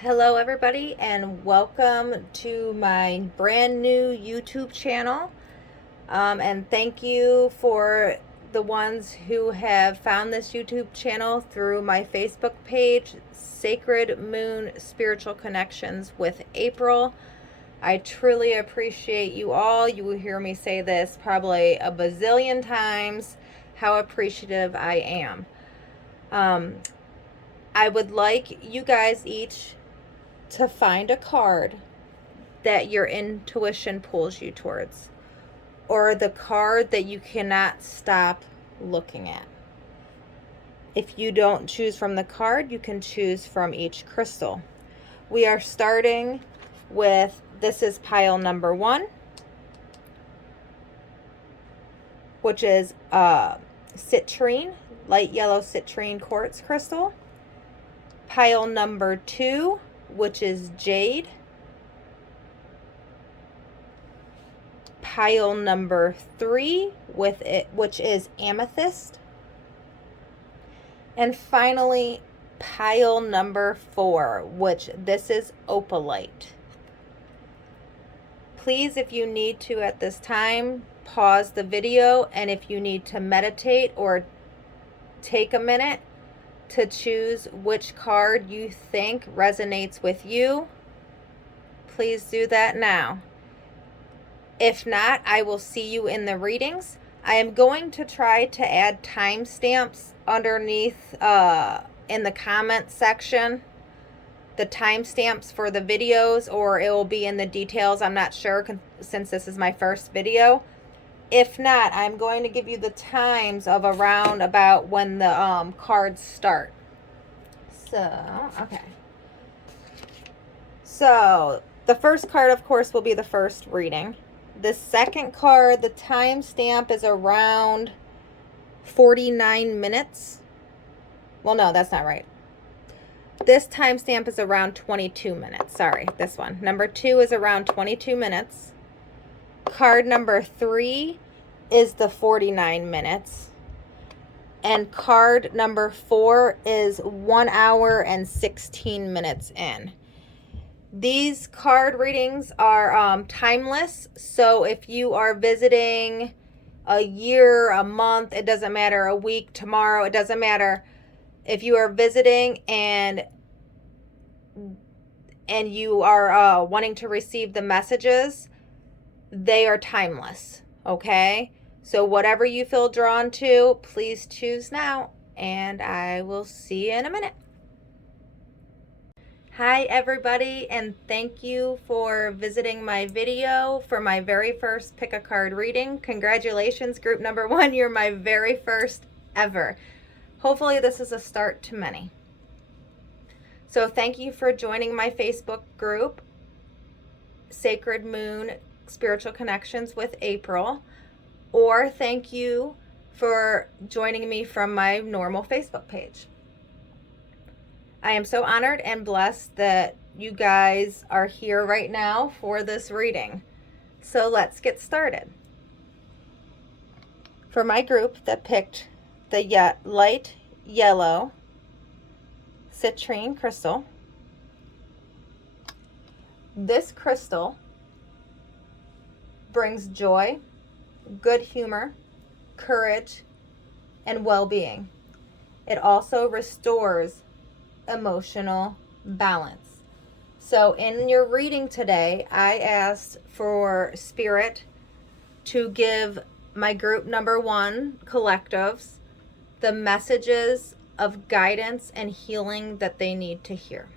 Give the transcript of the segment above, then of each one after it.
Hello, everybody, and welcome to my brand new YouTube channel. And thank you for the ones who have found this YouTube channel through my Facebook page, Sacred Moon Spiritual Connections with April. I truly appreciate you all. You will hear me say this probably a bazillion times, how appreciative I am. I would like you guys each to find a card that your intuition pulls you towards, or the card that you cannot stop looking at. If you don't choose from the card, you can choose from each crystal. We are starting with, this is pile number 1, which is citrine, light yellow citrine quartz crystal. Pile number 2, which is jade. Pile number 3 with it, which is amethyst. And finally, pile number 4, which this is opalite. Please, if you need to at this time, pause the video, and if you need to meditate or take a minute to choose which card you think resonates with you, please do that now. If not, I will see you in the readings. I am going to try to add timestamps underneath in the comment section, the timestamps for the videos, or it will be in the details. I'm not sure since this is my first video. If not, I'm going to give you the times of around about when the cards start. So, okay. So, the first card, of course, will be the first reading. The second card, the timestamp is around 49 minutes. Well, no, that's not right. This timestamp is around 22 minutes. Sorry, this one. Number 2 is around 22 minutes. Card number 3 is the 49 minutes. And card number 4 is 1 hour and 16 minutes in. These card readings are timeless. So if you are visiting a year, a month, it doesn't matter, a week, tomorrow, it doesn't matter. If you are visiting and you are wanting to receive the messages, they are timeless, okay? So whatever you feel drawn to, please choose now, and I will see you in a minute. Hi everybody, and thank you for visiting my video for my very first pick a card reading. Congratulations, group number 1, you're my very first ever. Hopefully this is a start to many. So thank you for joining my Facebook group, Sacred Moon Spiritual Connections with April, or thank you for joining me from my normal Facebook page. I am so honored and blessed that you guys are here right now for this reading. So let's get started. For my group that picked the light yellow citrine crystal, this crystal brings joy, good humor, courage, and well-being. It also restores emotional balance. So in your reading today, I asked for Spirit to give my group number 1 collectives the messages of guidance and healing that they need to hear.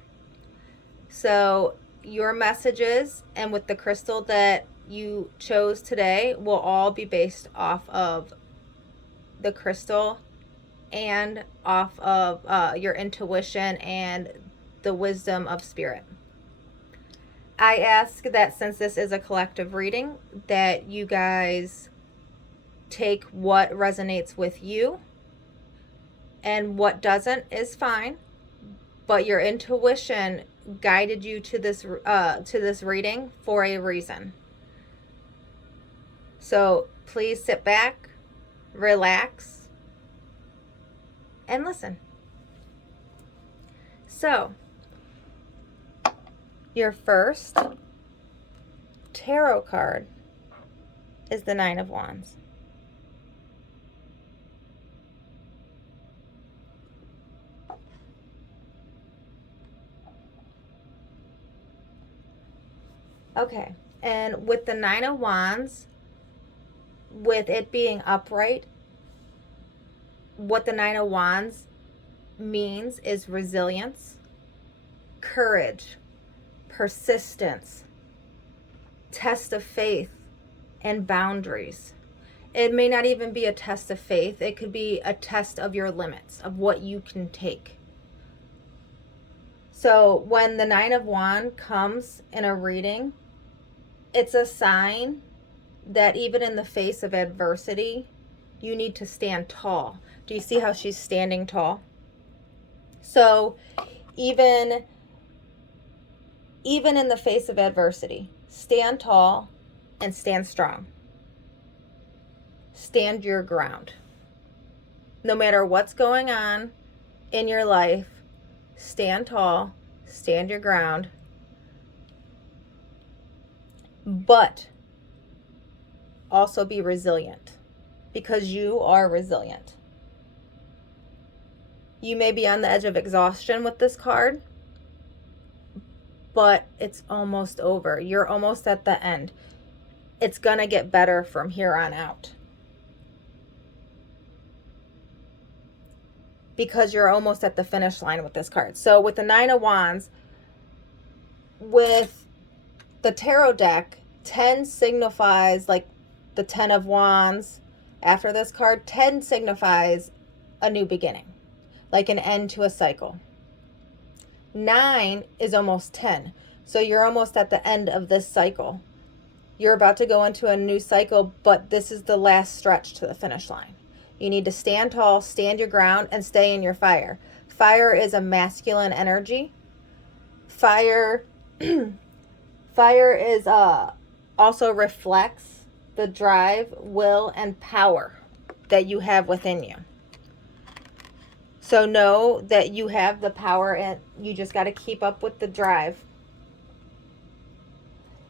So your messages, and with the crystal that you chose today, will all be based off of the crystal and off of your intuition and the wisdom of Spirit. I ask that since this is a collective reading, that you guys take what resonates with you, and what doesn't is fine, but your intuition guided you to this reading for a reason. So please sit back, relax, and listen. So Your first tarot card is the Nine of Wands. Okay, and with the Nine of Wands, with it being upright, what the Nine of Wands means is resilience, courage, persistence, test of faith, and boundaries. It may not even be a test of faith. It could be a test of your limits, of what you can take. So when the Nine of Wands comes in a reading, it's a sign that even in the face of adversity, you need to stand tall. Do you see how she's standing tall? So even in the face of adversity, stand tall and stand strong. Stand your ground. No matter what's going on in your life, stand tall, stand your ground. But also be resilient, because you are resilient. You may be on the edge of exhaustion with this card, but it's almost over. You're almost at the end. It's going to get better from here on out, because you're almost at the finish line with this card. So with the Nine of Wands, with the tarot deck, 10 signifies like the 10 of Wands. After this card, 10 signifies a new beginning, like an end to a cycle. 9 is almost 10. So you're almost at the end of this cycle. You're about to go into a new cycle, but this is the last stretch to the finish line. You need to stand tall, stand your ground, and stay in your fire. Fire is a masculine energy. Fire is also reflects the drive, will, and power that you have within you. So know that you have the power, and you just got to keep up with the drive.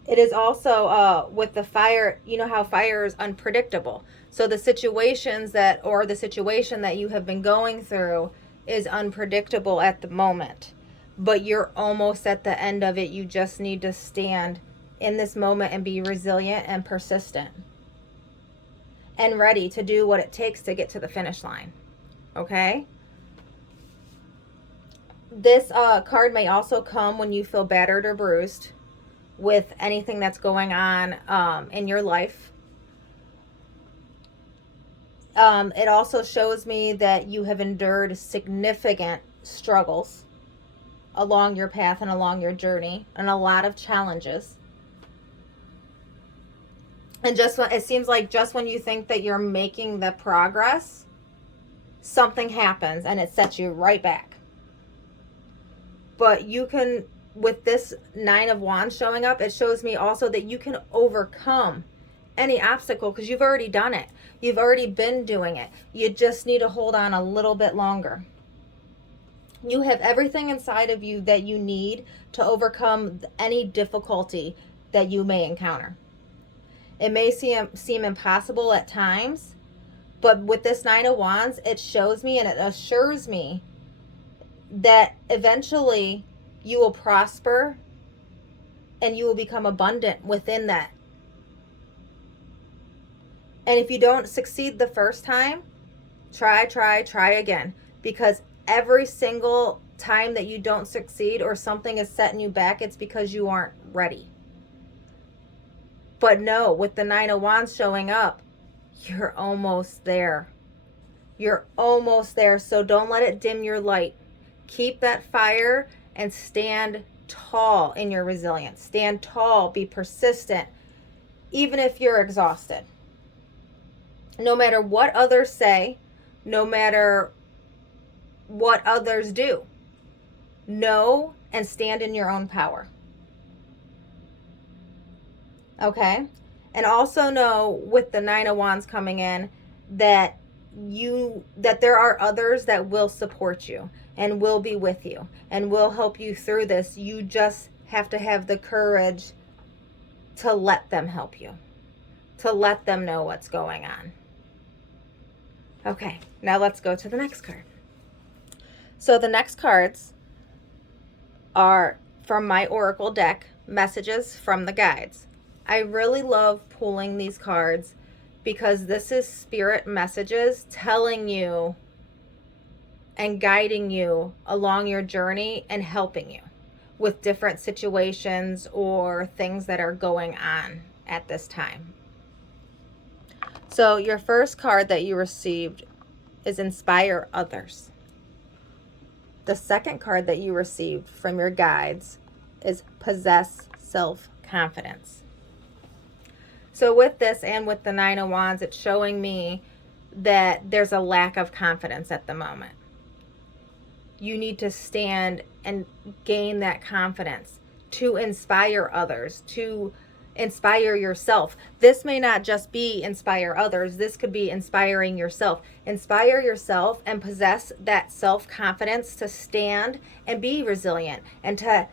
It is also with the fire, you know how fire is unpredictable. So the situation that you have been going through is unpredictable at the moment, but you're almost at the end of it. You just need to stand in this moment and be resilient and persistent and ready to do what it takes to get to the finish line. Okay? This card may also come when you feel battered or bruised with anything that's going on in your life. It also shows me that you have endured significant struggles along your path and along your journey, and a lot of challenges. And it seems like just when you think that you're making the progress, something happens and it sets you right back. But you can, with this Nine of Wands showing up, it shows me also that you can overcome any obstacle because you've already done it. You've already been doing it. You just need to hold on a little bit longer. You have everything inside of you that you need to overcome any difficulty that you may encounter. It may seem impossible at times, but with this Nine of Wands, it shows me and it assures me that eventually you will prosper and you will become abundant within that. And if you don't succeed the first time, try again, because every single time that you don't succeed or something is setting you back, it's because you aren't ready. But no, with the Nine of Wands showing up, you're almost there. You're almost there. So don't let it dim your light. Keep that fire and stand tall in your resilience. Stand tall, be persistent, even if you're exhausted. No matter what others say, no matter what others do, know and stand in your own power. Okay? And also know with the Nine of Wands coming in that there are others that will support you and will be with you and will help you through this. You just have to have the courage to let them help you, to let them know what's going on. Okay, now let's go to the next card. So the next cards are from my Oracle deck, messages from the guides. I really love pulling these cards because this is spirit messages telling you and guiding you along your journey and helping you with different situations or things that are going on at this time. So your first card that you received is Inspire Others. The second card that you received from your guides is Possess Self-Confidence. So with this and with the Nine of Wands, it's showing me that there's a lack of confidence at the moment. You need to stand and gain that confidence to inspire others, to inspire yourself. This may not just be inspire others. This could be inspiring yourself. Inspire yourself and possess that self-confidence to stand and be resilient and to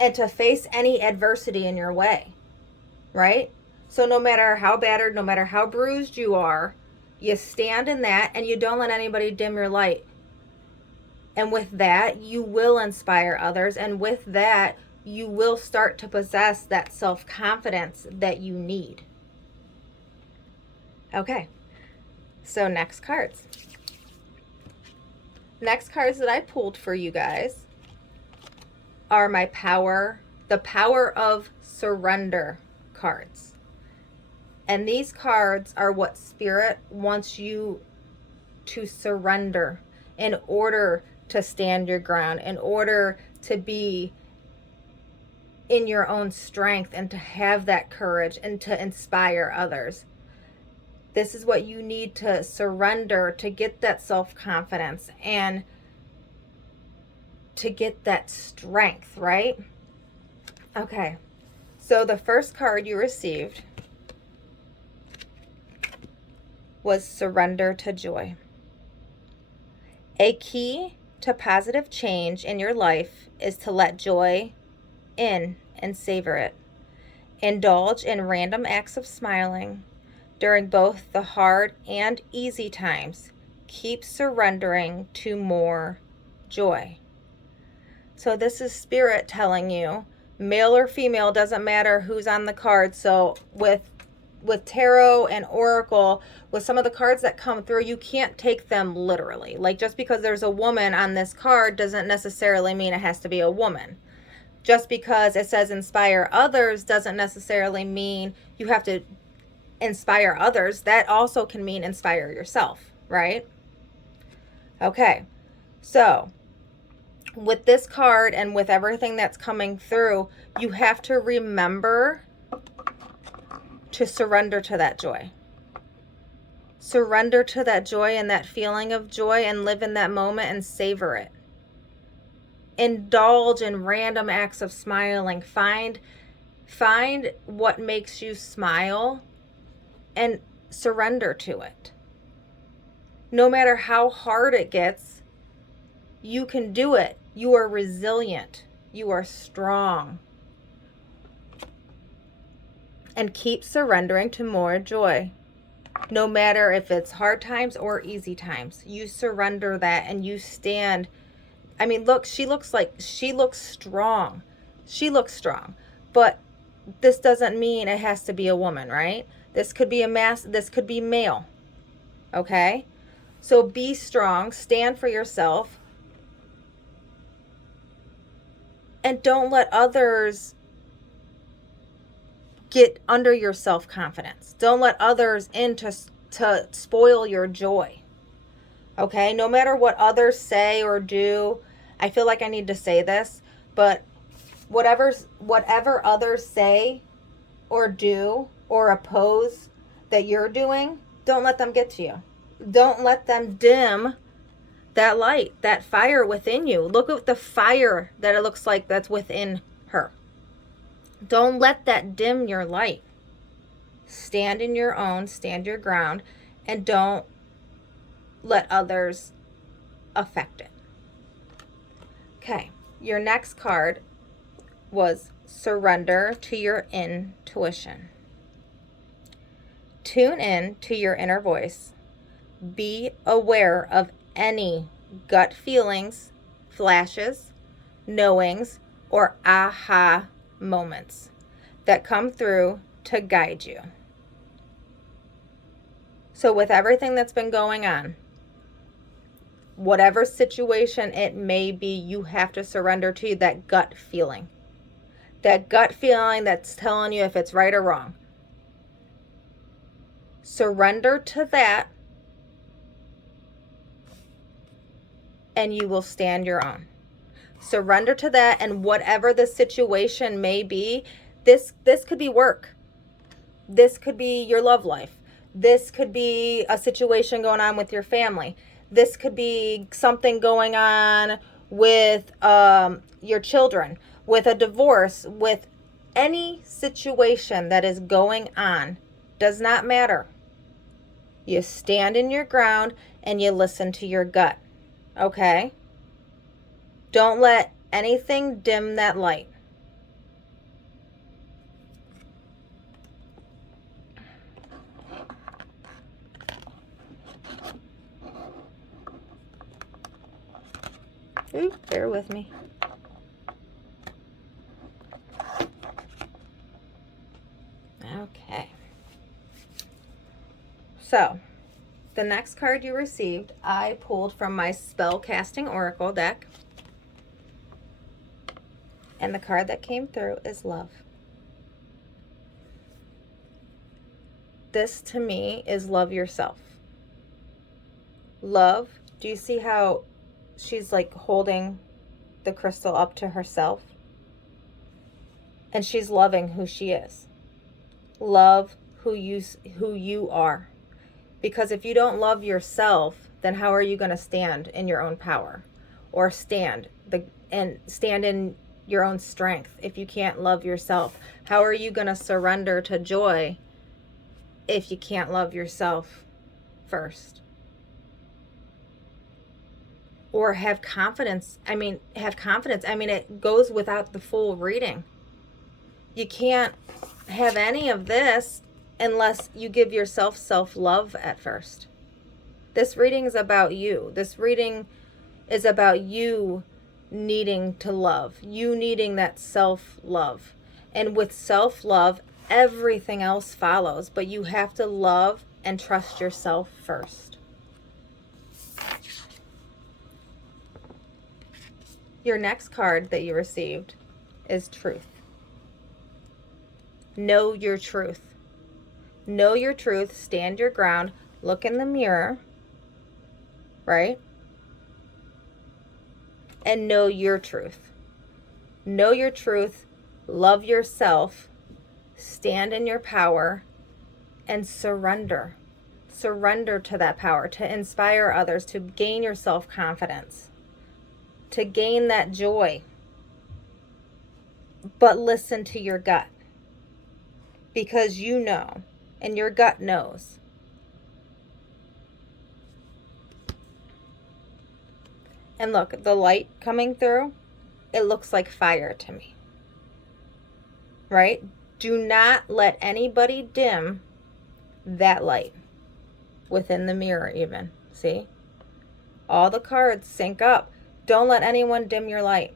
and to face any adversity in your way, right? So no matter how battered, no matter how bruised you are, you stand in that and you don't let anybody dim your light. And with that, you will inspire others. And with that, you will start to possess that self-confidence that you need. Okay, so next cards. Next cards that I pulled for you guys are my the Power of Surrender cards. And these cards are what Spirit wants you to surrender in order to stand your ground, in order to be in your own strength and to have that courage and to inspire others. This is what you need to surrender to get that self-confidence and to get that strength, right? Okay, so the first card you received was Surrender to Joy. A key to positive change in your life is to let joy in and savor it. Indulge in random acts of smiling during both the hard and easy times. Keep surrendering to more joy. So this is Spirit telling you, male or female, doesn't matter who's on the card. So with tarot and oracle, with some of the cards that come through, you can't take them literally. Like, just because there's a woman on this card doesn't necessarily mean it has to be a woman. Just because it says inspire others doesn't necessarily mean you have to inspire others. That also can mean inspire yourself, right? Okay, so with this card and with everything that's coming through, you have to remember to surrender to that joy. Surrender to that joy and that feeling of joy and live in that moment and savor it. Indulge in random acts of smiling. Find what makes you smile and surrender to it. No matter how hard it gets, you can do it. You are resilient. You are strong. And keep surrendering to more joy. No matter if it's hard times or easy times, you surrender that and you stand. I mean, look, she looks strong. She looks strong. But this doesn't mean it has to be a woman, right? This could be this could be male. Okay? So be strong, stand for yourself. And don't let others get under your self-confidence. Don't let others in to spoil your joy. Okay? No matter what others say or do, I feel like I need to say this, but whatever others say or do or oppose that you're doing, don't let them get to you. Don't let them dim that light, that fire within you. Look at the fire that it looks like that's within her. Don't let that dim your light. Stand in your own, stand your ground, and don't let others affect it. Okay, your next card was surrender to your intuition. Tune in to your inner voice. Be aware of any gut feelings, flashes, knowings, or aha moments that come through to guide you. So with everything that's been going on, whatever situation it may be, you have to surrender to that gut feeling. That gut feeling that's telling you if it's right or wrong. Surrender to that, and you will stand your own. Surrender to that, and whatever the situation may be, this could be work. This could be your love life. This could be a situation going on with your family. This could be something going on with your children, with a divorce, with any situation that is going on. Does not matter. You stand in your ground and you listen to your gut. Okay? Don't let anything dim that light. Ooh, bear with me. Okay. So, the next card you received, I pulled from my Spellcasting Oracle deck. And the card that came through is love. This to me is love yourself. Love, do you see how she's like holding the crystal up to herself? And she's loving who she is. Love who you are. Because if you don't love yourself, then how are you going to stand in your own power? Or stand in your own strength if you can't love yourself? How are you going to surrender to joy if you can't love yourself first? Or have confidence. It goes without the full reading. You can't have any of this unless you give yourself self-love at first. This reading is about you. This reading is about you needing to love. You needing that self-love. And with self-love, everything else follows. But you have to love and trust yourself first. Your next card that you received is truth. Know your truth. Know your truth. Stand your ground. Look in the mirror. Right? And know your truth. Know your truth. Love yourself. Stand in your power. And surrender. Surrender to that power. To inspire others. To gain your self-confidence. To gain that joy. But listen to your gut. Because you know. And your gut knows. And look, the light coming through, it looks like fire to me. Right? Do not let anybody dim that light. Within the mirror even. See? All the cards sync up. Don't let anyone dim your light.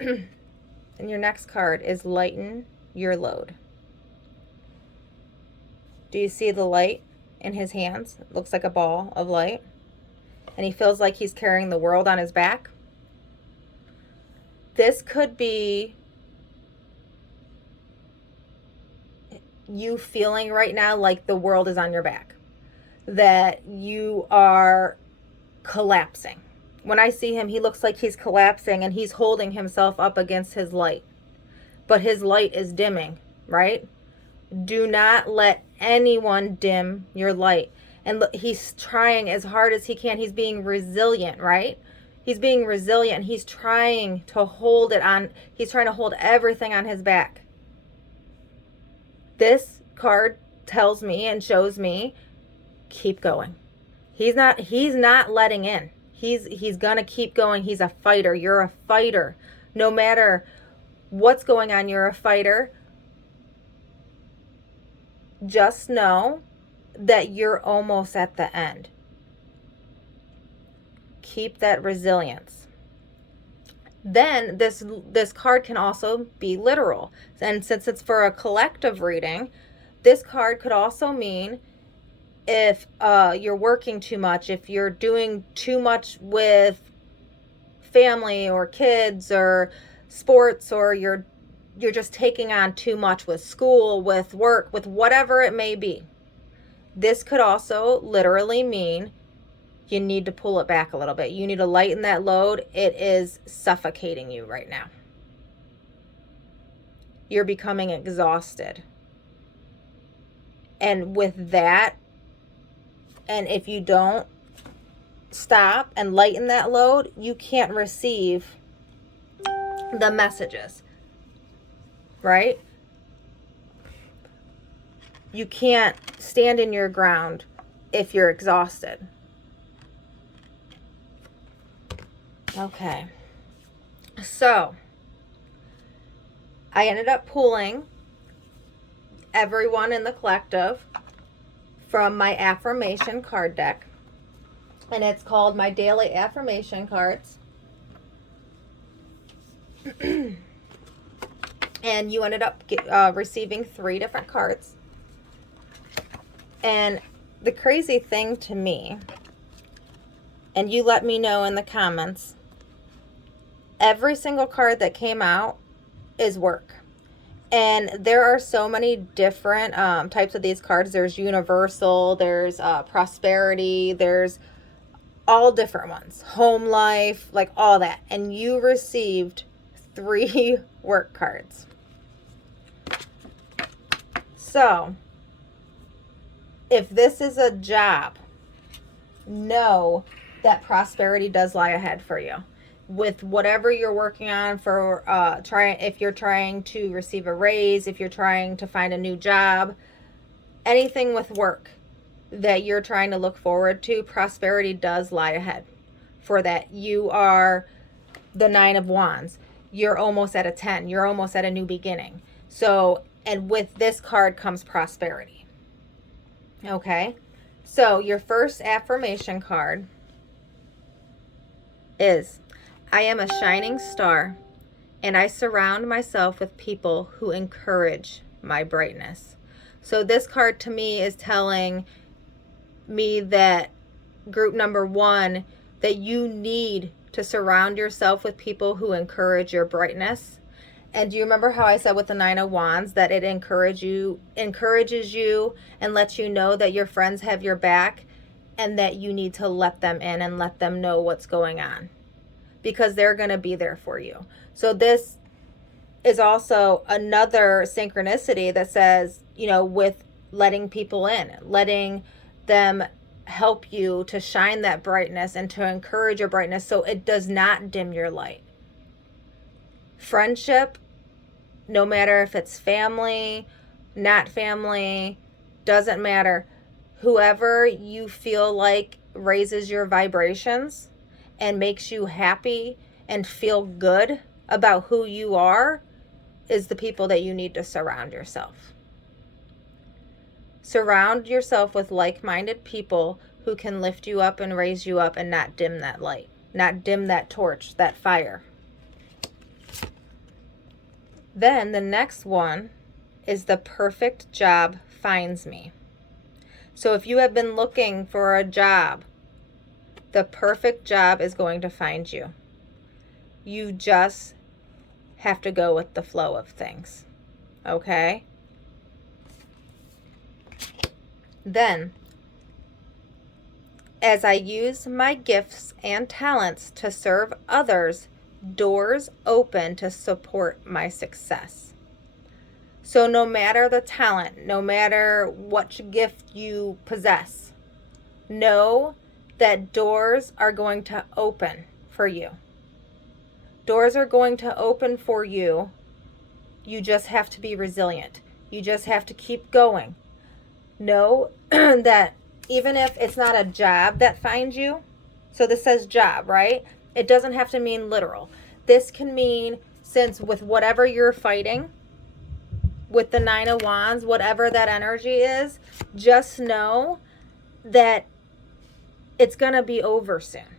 And your next card is lighten your load. Do you see the light in his hands? It looks like a ball of light. And he feels like he's carrying the world on his back. This could be you feeling right now like the world is on your back. That you are collapsing. When I see him, he looks like he's collapsing and he's holding himself up against his light. But his light is dimming, right? Do not let anyone dim your light. And look, he's trying as hard as he can. He's being resilient, right? He's being resilient. He's trying to hold it on. He's trying to hold everything on his back. This card tells me and shows me, keep going. He's not letting in. He's going to keep going. He's a fighter. You're a fighter. No matter what's going on, you're a fighter. Just know that you're almost at the end. Keep that resilience. Then this card can also be literal. And since it's for a collective reading, this card could also mean if you're working too much, if you're doing too much with family or kids or sports, or you're just taking on too much with school, with work, with whatever it may be. This could also literally mean you need to pull it back a little bit. You need to lighten that load. It is suffocating you right now. You're becoming exhausted. And with that, and if you don't stop and lighten that load, you can't receive the messages, right? You can't stand in your ground if you're exhausted. Okay. So, I ended up pulling everyone in the collective from my affirmation card deck. And it's called my daily affirmation cards. And you ended up receiving 3 different cards. And the crazy thing to me, and you let me know in the comments, every single card that came out is work. And there are so many different types of these cards. There's universal, there's prosperity, there's all different ones. Home life, like all that. And you received 3 work cards. So, if this is a job, know that prosperity does lie ahead for you. With whatever you're working on for if you're trying to receive a raise, if you're trying to find a new job, anything with work that you're trying to look forward to, prosperity does lie ahead for that. You are the 9 of Wands. You're almost at a 10. You're almost at a new beginning. So, and with this card comes prosperity. Okay? So, your first affirmation card is, I am a shining star, and I surround myself with people who encourage my brightness. So this card to me is telling me that group number 1, that you need to surround yourself with people who encourage your brightness. And do you remember how I said with the 9 of Wands that it encourages you and lets you know that your friends have your back and that you need to let them in and let them know what's going on, because they're going to be there for you. So this is also another synchronicity that says, with letting people in, letting them help you to shine that brightness and to encourage your brightness so it does not dim your light. Friendship, no matter if it's family, not family, doesn't matter. Whoever you feel like raises your vibrations and makes you happy and feel good about who you are is the people that you need to surround yourself. Surround yourself with like-minded people who can lift you up and raise you up and not dim that light, not dim that torch, that fire. Then the next one is the perfect job finds me. So if you have been looking for a job, the perfect job is going to find you. You just have to go with the flow of things. Okay? Then, as I use my gifts and talents to serve others, doors open to support my success. So no matter the talent, no matter what gift you possess, know that doors are going to open for you. Doors are going to open for you. You just have to be resilient. You just have to keep going. Know that even if it's not a job that finds you, so this says job, right? It doesn't have to mean literal. This can mean, since with whatever you're fighting, with the 9 of Wands, whatever that energy is, just know that it's going to be over soon.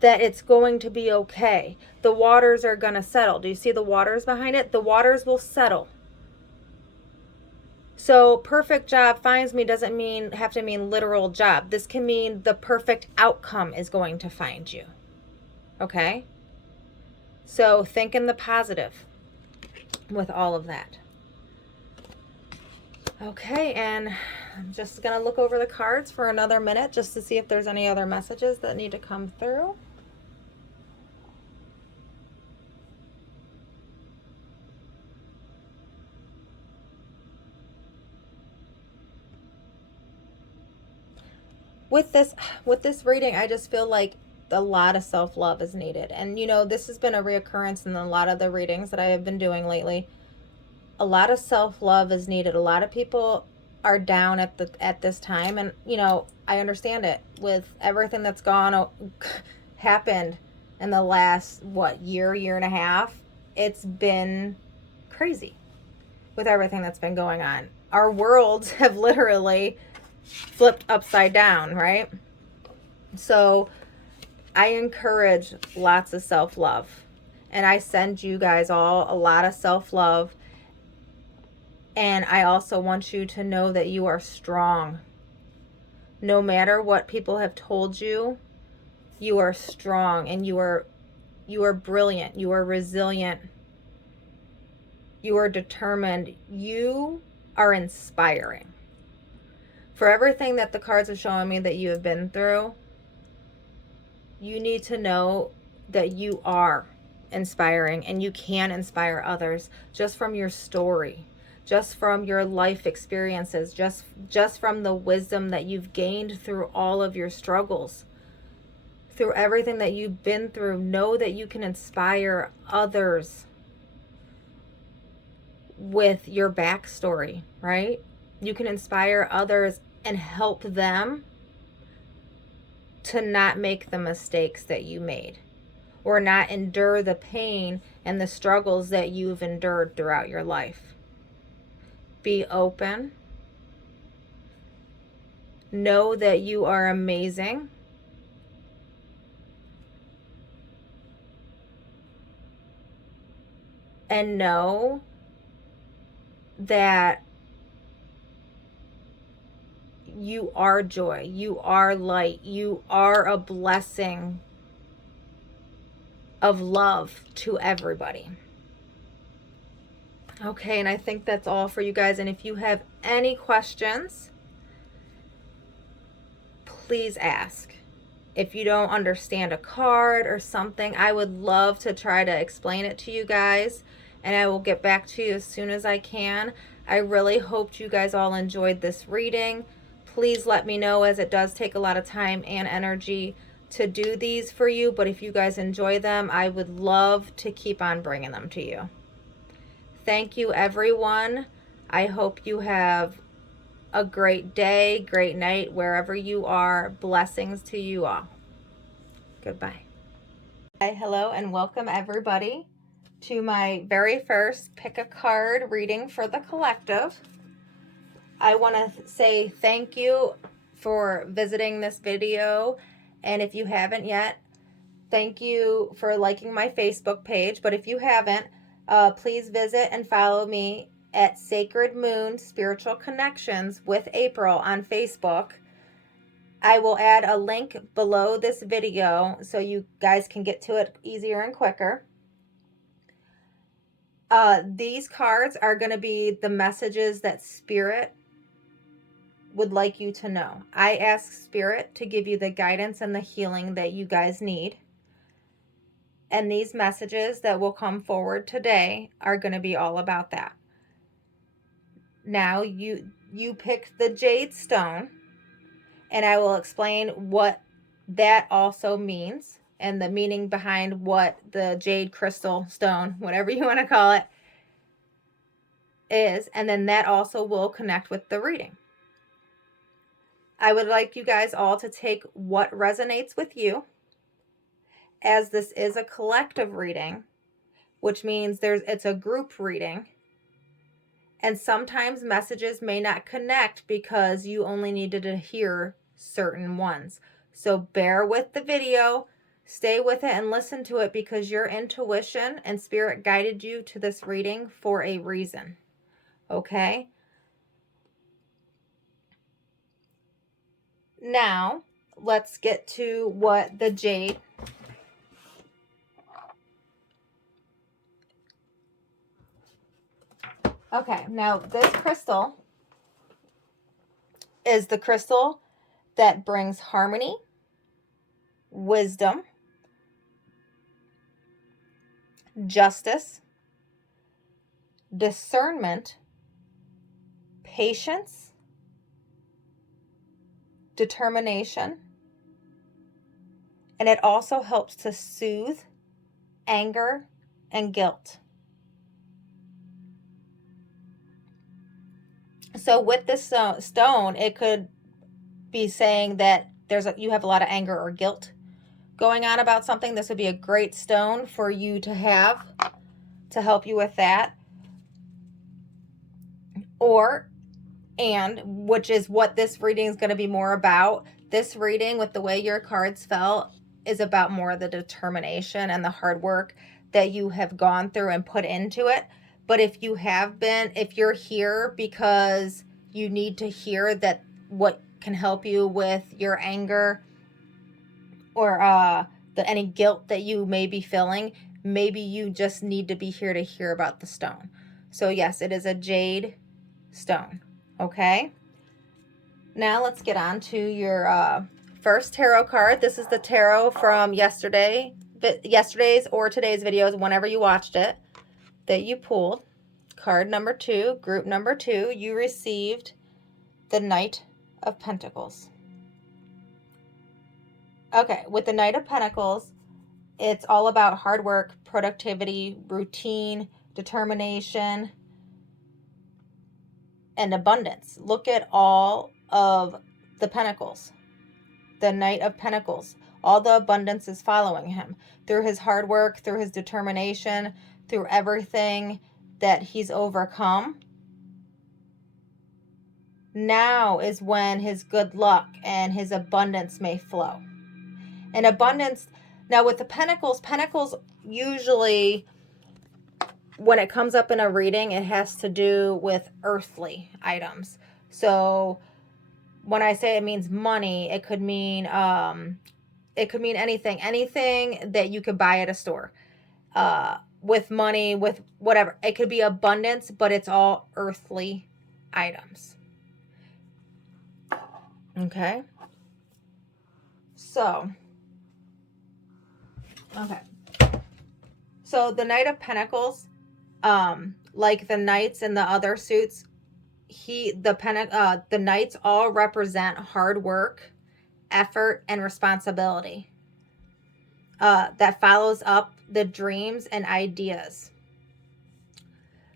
That it's going to be okay. The waters are going to settle. Do you see the waters behind it? The waters will settle. So perfect job finds me doesn't have to mean literal job. This can mean the perfect outcome is going to find you. Okay? So think in the positive with all of that. Okay, and I'm just going to look over the cards for another minute just to see if there's any other messages that need to come through. With this reading, I just feel like a lot of self-love is needed. And, you know, this has been a reoccurrence in a lot of the readings that I have been doing lately. A lot of self-love is needed. A lot of people are down at this time, and you know, I understand it with everything that's happened in the last year and a half. It's been crazy with everything that's been going on. Our worlds have literally flipped upside down, right? So I encourage lots of self-love, and I send you guys all a lot of self-love. And I also want you to know that you are strong. No matter what people have told you, you are strong, and you are brilliant. You are resilient. You are determined. You are inspiring. For everything that the cards are showing me that you have been through, you need to know that you are inspiring, and you can inspire others just from your story. Just from your life experiences, just from the wisdom that you've gained through all of your struggles, through everything that you've been through. Know that you can inspire others with your backstory, right? You can inspire others and help them to not make the mistakes that you made, or not endure the pain and the struggles that you've endured throughout your life. Be open. Know that you are amazing. And know that you are joy. You are light. You are a blessing of love to everybody. Okay, and I think that's all for you guys. And if you have any questions, please ask. If you don't understand a card or something, I would love to try to explain it to you guys, and I will get back to you as soon as I can. I really hoped you guys all enjoyed this reading. Please let me know, as it does take a lot of time and energy to do these for you, but if you guys enjoy them, I would love to keep on bringing them to you. Thank you, everyone. I hope you have a great day, great night, wherever you are. Blessings to you all. Goodbye. Hi, hello, and welcome everybody to my very first pick a card reading for the collective. I want to say thank you for visiting this video, and if you haven't yet, thank you for liking my Facebook page. But if you haven't, please visit and follow me at Sacred Moon Spiritual Connections with April on Facebook. I will add a link below this video so you guys can get to it easier and quicker. These cards are going to be the messages that Spirit would like you to know. I ask Spirit to give you the guidance and the healing that you guys need. And these messages that will come forward today are going to be all about that. Now you pick the Jade stone, and I will explain what that also means and the meaning behind what the Jade crystal stone, whatever you want to call it, is. And then that also will connect with the reading. I would like you guys all to take what resonates with you, as this is a collective reading, which means it's a group reading. And sometimes messages may not connect because you only needed to hear certain ones. So bear with the video, stay with it and listen to it, because your intuition and spirit guided you to this reading for a reason. Okay? Now, let's get to what the Jade Okay, now this crystal is the crystal that brings harmony, wisdom, justice, discernment, patience, determination, and it also helps to soothe anger and guilt. So with this stone, it could be saying that you have a lot of anger or guilt going on about something. This would be a great stone for you to have to help you with that. Which is what this reading is going to be more about. This reading, with the way your cards fell, is about more of the determination and the hard work that you have gone through and put into it. But if you're here because you need to hear that what can help you with your anger or any guilt that you may be feeling, maybe you just need to be here to hear about the stone. So yes, it is a jade stone. Okay. Now let's get on to your first tarot card. This is the tarot from yesterday's or today's videos, whenever you watched it, that you pulled. Card number 2, group number 2, you received the Knight of Pentacles. Okay, with the Knight of Pentacles, it's all about hard work, productivity, routine, determination, and abundance. Look at all of the pentacles. The Knight of Pentacles. All the abundance is following him through his hard work, through his determination, through everything that he's overcome. Now is when his good luck and his abundance may flow. And abundance, now with the pentacles usually, when it comes up in a reading, it has to do with earthly items. So when I say it means money, it could mean anything that you could buy at a store. With money, with whatever. It could be abundance, but it's all earthly items. Okay. So the Knight of Pentacles, like the knights in the other suits, the knights all represent hard work, effort, and responsibility that follows up the dreams and ideas.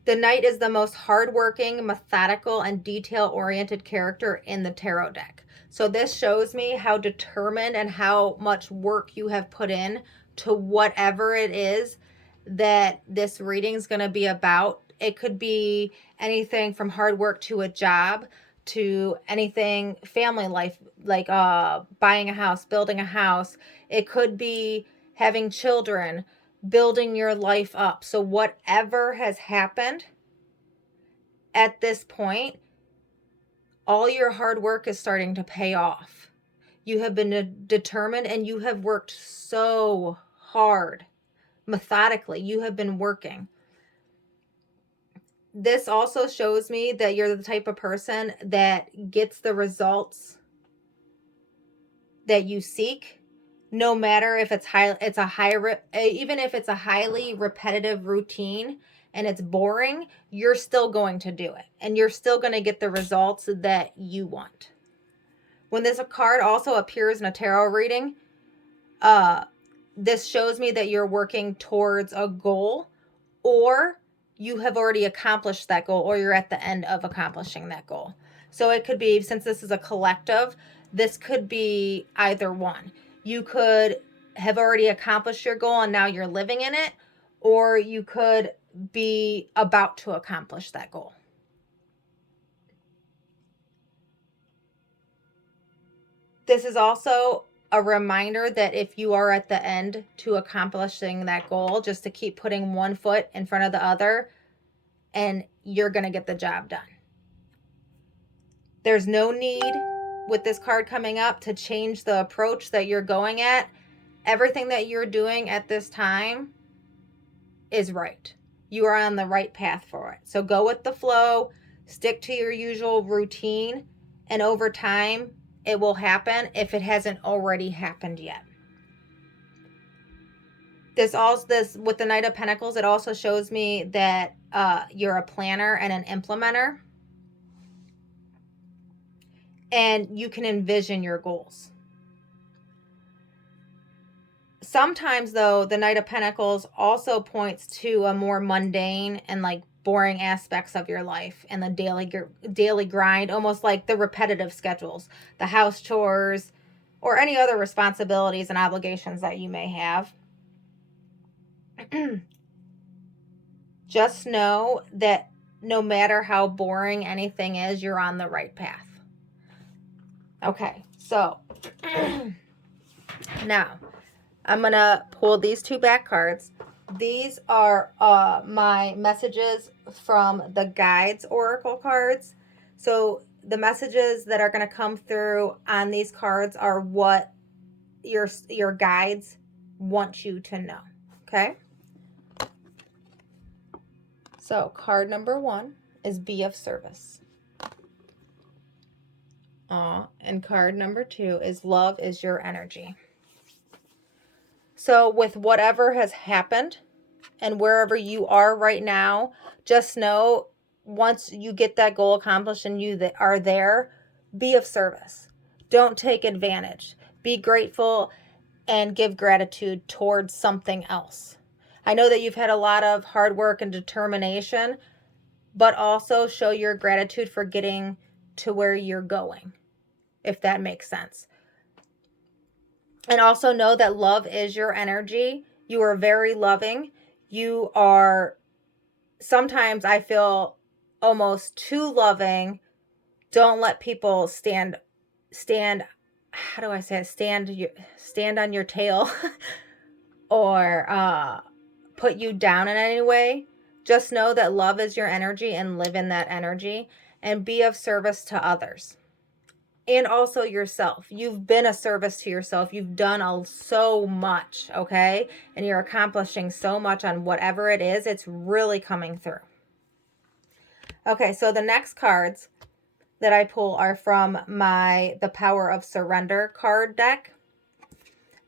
The Knight is the most hardworking, methodical, and detail-oriented character in the tarot deck. So this shows me how determined and how much work you have put in to whatever it is that this reading is going to be about. It could be anything from hard work to a job to anything family life, like buying a house, building a house. It could be having children, building your life up. So whatever has happened at this point, all your hard work is starting to pay off. You have been determined and you have worked so hard. Methodically, you have been working. This also shows me that you're the type of person that gets the results that you seek, no matter if even if it's a highly repetitive routine and it's boring, you're still going to do it and you're still going to get the results that you want. When this card also appears in a tarot reading, this shows me that you're working towards a goal, or you have already accomplished that goal, or you're at the end of accomplishing that goal. So it could be, since this is a collective, This could be either one. You could have already accomplished your goal and now you're living in it, or you could be about to accomplish that goal. This is also a reminder that if you are at the end to accomplishing that goal, just to keep putting one foot in front of the other, and you're going to get the job done. There's no need with this card coming up to change the approach that you're going at. Everything that you're doing at this time is right. You are on the right path for it. So go with the flow, stick to your usual routine, and over time, it will happen if it hasn't already happened yet. This with the Knight of Pentacles, it also shows me that you're a planner and an implementer, and you can envision your goals. Sometimes, though, the Knight of Pentacles also points to a more mundane and like boring aspects of your life and the daily grind, almost like the repetitive schedules, the house chores, or any other responsibilities and obligations that you may have. Just know that no matter how boring anything is, you're on the right path. Okay, so now I'm going to pull these two back cards. These are my messages from the Guides Oracle cards. So the messages that are going to come through on these cards are what your guides want you to know. Okay? So card number 1 is be of service. And card number 2 is love is your energy. So with whatever has happened and wherever you are right now, just know once you get that goal accomplished and you that are there, be of service. Don't take advantage. Be grateful and give gratitude towards something else. I know that you've had a lot of hard work and determination, but also show your gratitude for getting to where you're going, if that makes sense. And also know that love is your energy. You are very loving. You are, sometimes I feel almost too loving. Don't let people stand, how do I say it? Stand on your tail or put you down in any way. Just know that love is your energy and live in that energy and be of service to others. And also yourself. You've been a service to yourself. You've done so much, okay? And you're accomplishing so much on whatever it is. It's really coming through. Okay, so the next cards that I pull are from the Power of Surrender card deck.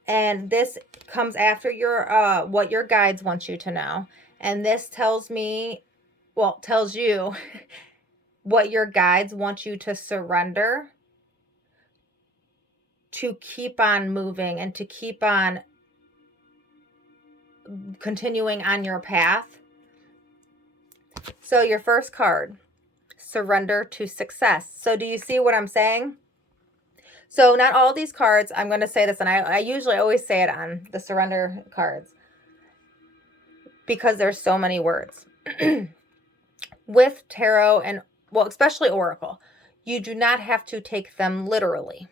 And this comes after what your guides want you to know. And this tells you what your guides want you to surrender to keep on moving and to keep on continuing on your path. So your first card, surrender to success. So do you see what I'm saying? So not all these cards, I'm going to say this, and I usually always say it on the surrender cards because there's so many words. With tarot and, well, especially Oracle, you do not have to take them literally.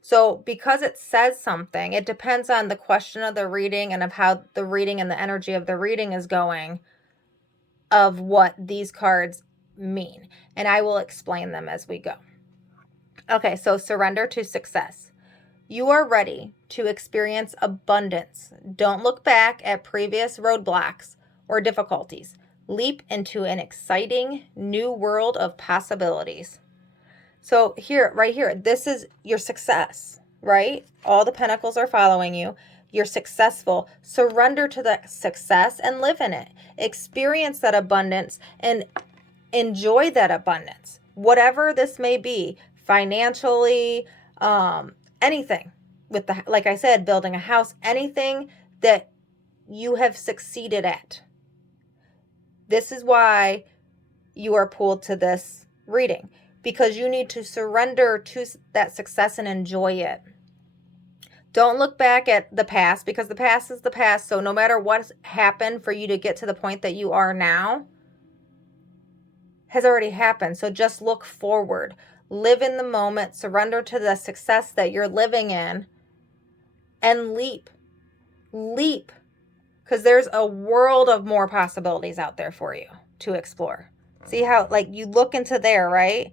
So because it says something, it depends on the question of the reading and of how the reading and the energy of the reading is going, of what these cards mean. And I will explain them as we go. Okay, so surrender to success. You are ready to experience abundance. Don't look back at previous roadblocks or difficulties. Leap into an exciting new world of possibilities. So here, right here, this is your success, right? All the pentacles are following you. You're successful. Surrender to that success and live in it. Experience that abundance and enjoy that abundance. Whatever this may be, financially, anything. Like I said, building a house, anything that you have succeeded at. This is why you are pulled to this reading. because you need to surrender to that success and enjoy it. Don't look back at the past, because the past is the past. So no matter what's happened for you to get to the point that you are now has already happened. So just look forward. Live in the moment. Surrender to the success that you're living in. And leap. Leap. Because there's a world of more possibilities out there for you to explore. See how, like, you look into there, right?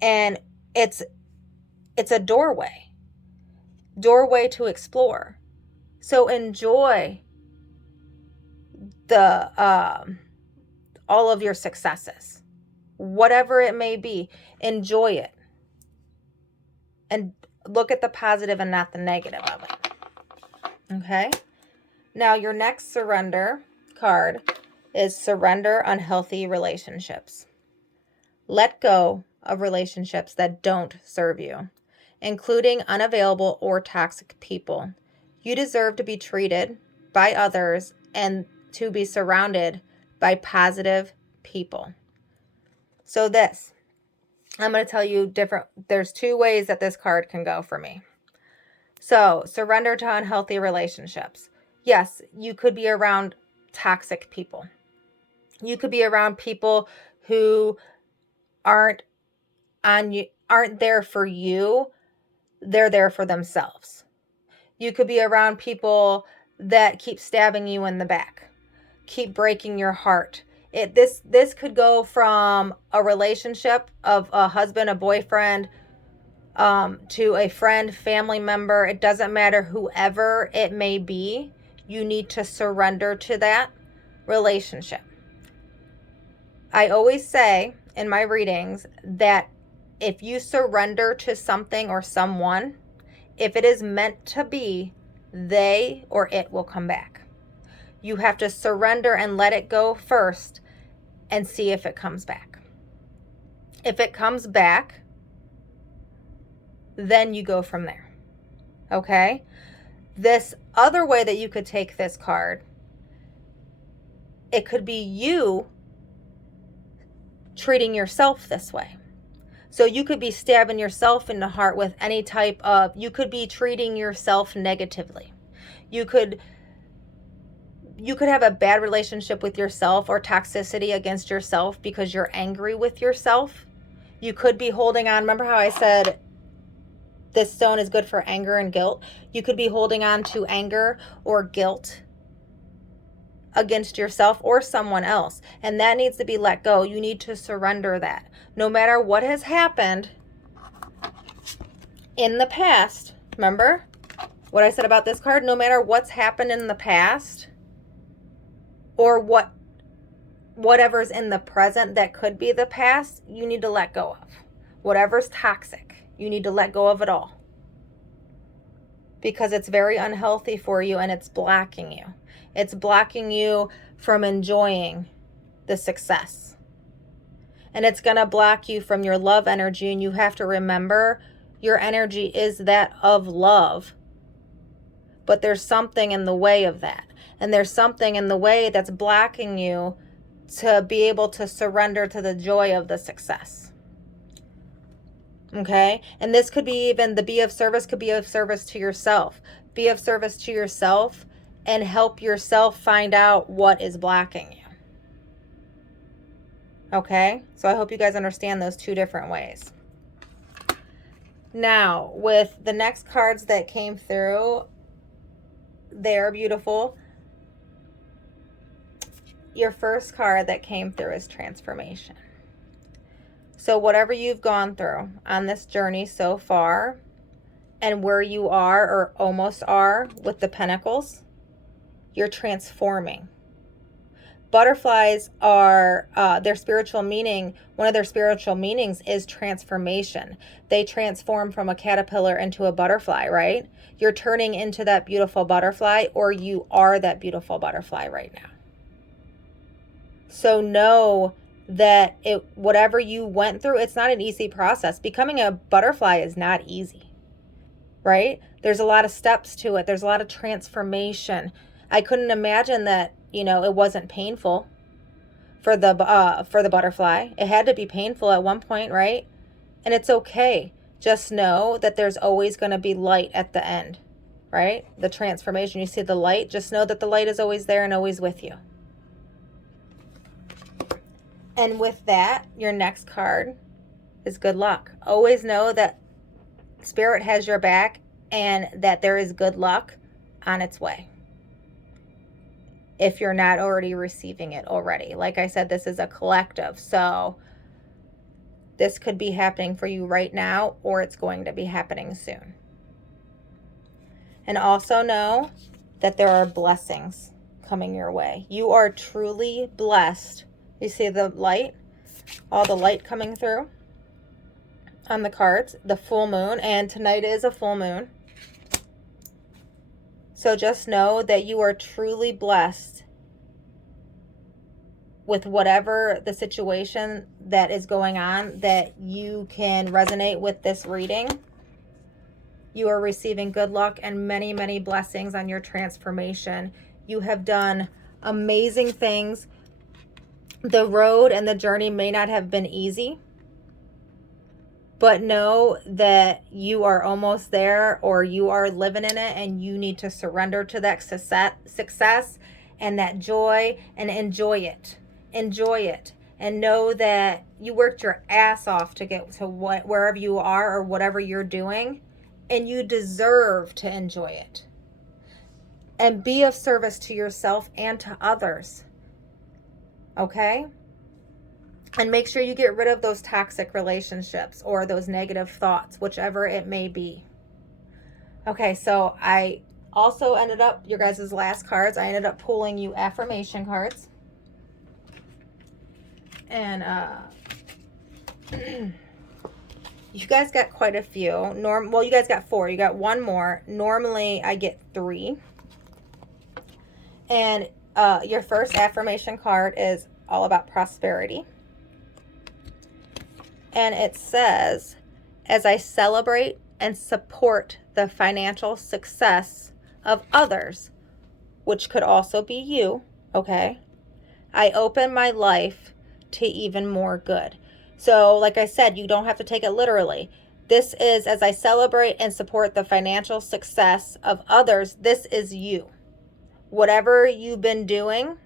And it's a doorway to explore. So enjoy the all of your successes, whatever it may be. Enjoy it and look at the positive and not the negative of it. Okay, now your next surrender card is surrender unhealthy relationships. Let go of relationships that don't serve you, including unavailable or toxic people. You deserve to be treated by others and to be surrounded by positive people. So I'm going to tell you there's 2 ways that this card can go for me. So surrender to unhealthy relationships. Yes, you could be around toxic people. You could be around people who aren't there for you. They're there for themselves. You could be around people that keep stabbing you in the back, keep breaking your heart. This could go from a relationship of a husband, a boyfriend, to a friend, family member. It doesn't matter, whoever it may be. You need to surrender to that relationship. I always say in my readings that if you surrender to something or someone, if it is meant to be, they or it will come back. You have to surrender and let it go first and see if it comes back. If it comes back, then you go from there. Okay? This other way that you could take this card, it could be you treating yourself this way. So you could be stabbing yourself in the heart with any type of, you could be treating yourself negatively. You could have a bad relationship with yourself or toxicity against yourself because you're angry with yourself. You could be holding on. Remember how I said this stone is good for anger and guilt? You could be holding on to anger or guilt against yourself or someone else, and that needs to be let go. You need to surrender that. No matter what has happened in the past, remember what I said about this card? No matter what's happened in the past or whatever's in the present that could be the past, you need to let go of. Whatever's toxic, you need to let go of it all, because it's very unhealthy for you and it's blocking you. It's blocking you from enjoying the success. And it's going to block you from your love energy. And you have to remember, your energy is that of love. But there's something in the way of that. And there's something in the way that's blocking you to be able to surrender to the joy of the success. Okay? And this could be even the be of service, could be of service to yourself. Be of service to yourself and help yourself find out what is blocking you. Okay? So I hope you guys understand those 2 different ways. Now, with the next cards that came through, they're beautiful. Your first card that came through is transformation. So whatever you've gone through on this journey so far, and where you are or almost are with the pentacles, you're transforming. Butterflies are, their spiritual meaning, one of their spiritual meanings is transformation. They transform from a caterpillar into a butterfly, right? You're turning into that beautiful butterfly, or you are that beautiful butterfly right now. So know that whatever you went through, it's not an easy process. Becoming a butterfly is not easy, right? There's a lot of steps to it. There's a lot of transformation. I couldn't imagine that, it wasn't painful for the butterfly. It had to be painful at one point, right? And it's okay. Just know that there's always going to be light at the end, right? The transformation, you see the light, just know that the light is always there and always with you. And with that, your next card is good luck. Always know that Spirit has your back and that there is good luck on its way. If you're not already receiving it already. Like I said, this is a collective. So this could be happening for you right now, or it's going to be happening soon. And also know that there are blessings coming your way. You are truly blessed. You see the light? All the light coming through on the cards. The full moon. And tonight is a full moon. So just know that you are truly blessed with whatever the situation that is going on, that you can resonate with this reading. You are receiving good luck and many, many blessings on your transformation. You have done amazing things. The road and the journey may not have been easy, but know that you are almost there, or you are living in it, and you need to surrender to that success and that joy and enjoy it. Enjoy it. And know that you worked your ass off to get to wherever you are or whatever you're doing, and you deserve to enjoy it. And be of service to yourself and to others. Okay? And make sure you get rid of those toxic relationships or those negative thoughts, whichever it may be. Okay, so I also ended up, your guys' last cards, I ended up pulling you affirmation cards. And you guys got quite a few. Well, you guys got 4. You got one more. Normally, I get 3. And your first affirmation card is all about prosperity. And it says, as I celebrate and support the financial success of others, which could also be you, okay, I open my life to even more good. So like I said, you don't have to take it literally. This is, as I celebrate and support the financial success of others, this is you. Whatever you've been doing,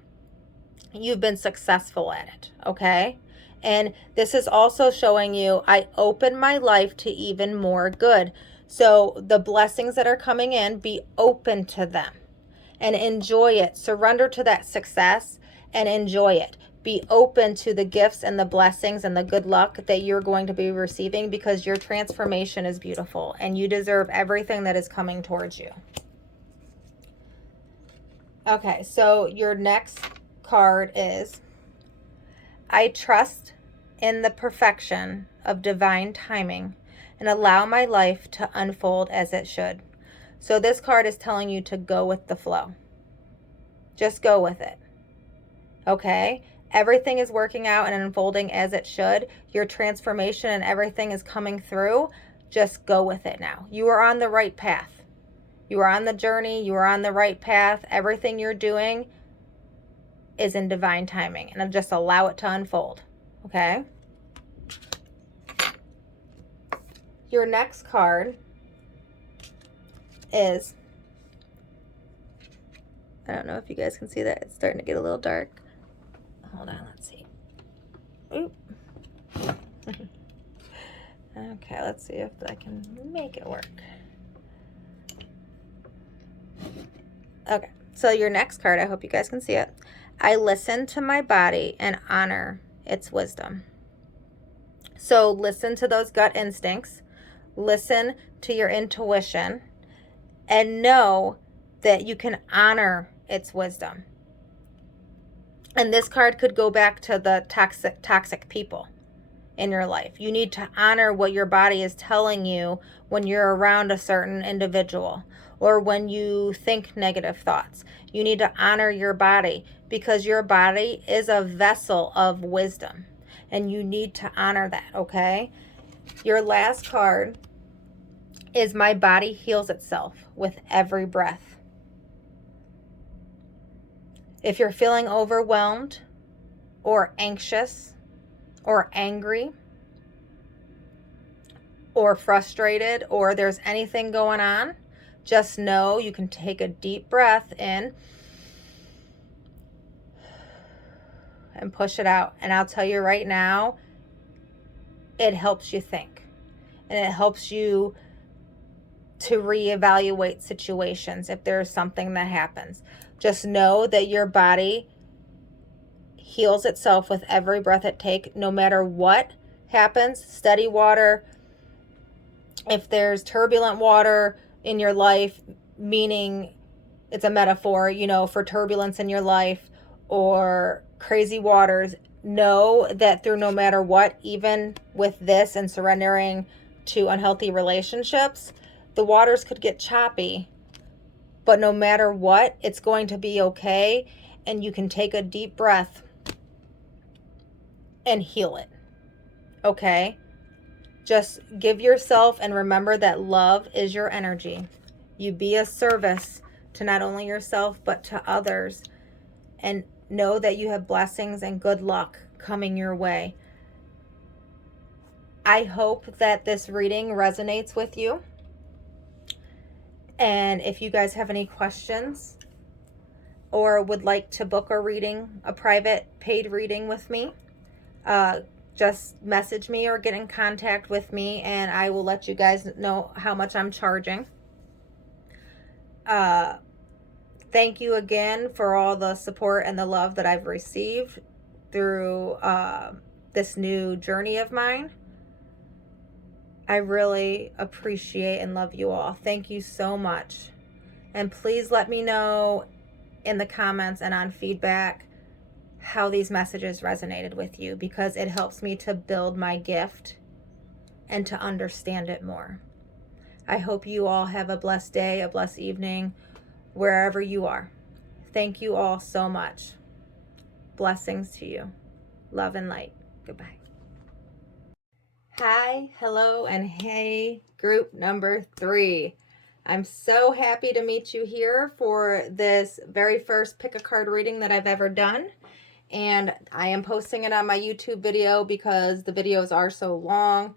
you've been successful at it, okay? And this is also showing you, I open my life to even more good. So the blessings that are coming in, be open to them and enjoy it. Surrender to that success and enjoy it. Be open to the gifts and the blessings and the good luck that you're going to be receiving, because your transformation is beautiful and you deserve everything that is coming towards you. Okay, so your next card is, I trust in the perfection of divine timing and allow my life to unfold as it should. So this card is telling you to go with the flow. Just go with it. Okay? Everything is working out and unfolding as it should. Your transformation and everything is coming through. Just go with it now. You are on the right path. You are on the journey. You are on the right path. Everything you're doing is in divine timing, and just allow it to unfold. Okay? Your next card is, I don't know if you guys can see that. It's starting to get a little dark. Hold on, let's see. Oop. Okay, let's see if I can make it work. Okay, so your next card, I hope you guys can see it. I listen to my body and honor its wisdom. So listen to those gut instincts. Listen to your intuition. And know that you can honor its wisdom. And this card could go back to the toxic people in your life. You need to honor what your body is telling you when you're around a certain individual or when you think negative thoughts. You need to honor your body, because your body is a vessel of wisdom and you need to honor that, okay? Your last card is my body heals itself with every breath. If you're feeling overwhelmed or anxious or angry, or frustrated or there's anything going on, just know you can take a deep breath in and push it out. And I'll tell you right now, it helps you think, and it helps you to reevaluate situations if there's something that happens. Just know that your body heals itself with every breath it takes, no matter what happens. Steady water, if there's turbulent water in your life, meaning it's a metaphor, you know, for turbulence in your life, or crazy waters, know that through no matter what, even with this and surrendering to unhealthy relationships, the waters could get choppy, but no matter what, it's going to be okay. And you can take a deep breath and heal it. Okay? Just give yourself and remember that love is your energy. You be a service to not only yourself, but to others. And know that you have blessings and good luck coming your way. I hope that this reading resonates with you. And if you guys have any questions or would like to book a reading, a private paid reading with me, just message me or get in contact with me, and I will let you guys know how much I'm charging. Thank you again for all the support and the love that I've received through this new journey of mine. I really appreciate and love you all. Thank you so much. And please let me know in the comments and on feedback how these messages resonated with you, because it helps me to build my gift and to understand it more. I hope you all have a blessed day, a blessed evening, wherever you are. Thank you all so much. Blessings to you. Love and light. Goodbye. Hi, hello, and hey, group number 3. I'm so happy to meet you here for this very first pick a card reading that I've ever done. And I am posting it on my YouTube video because the videos are so long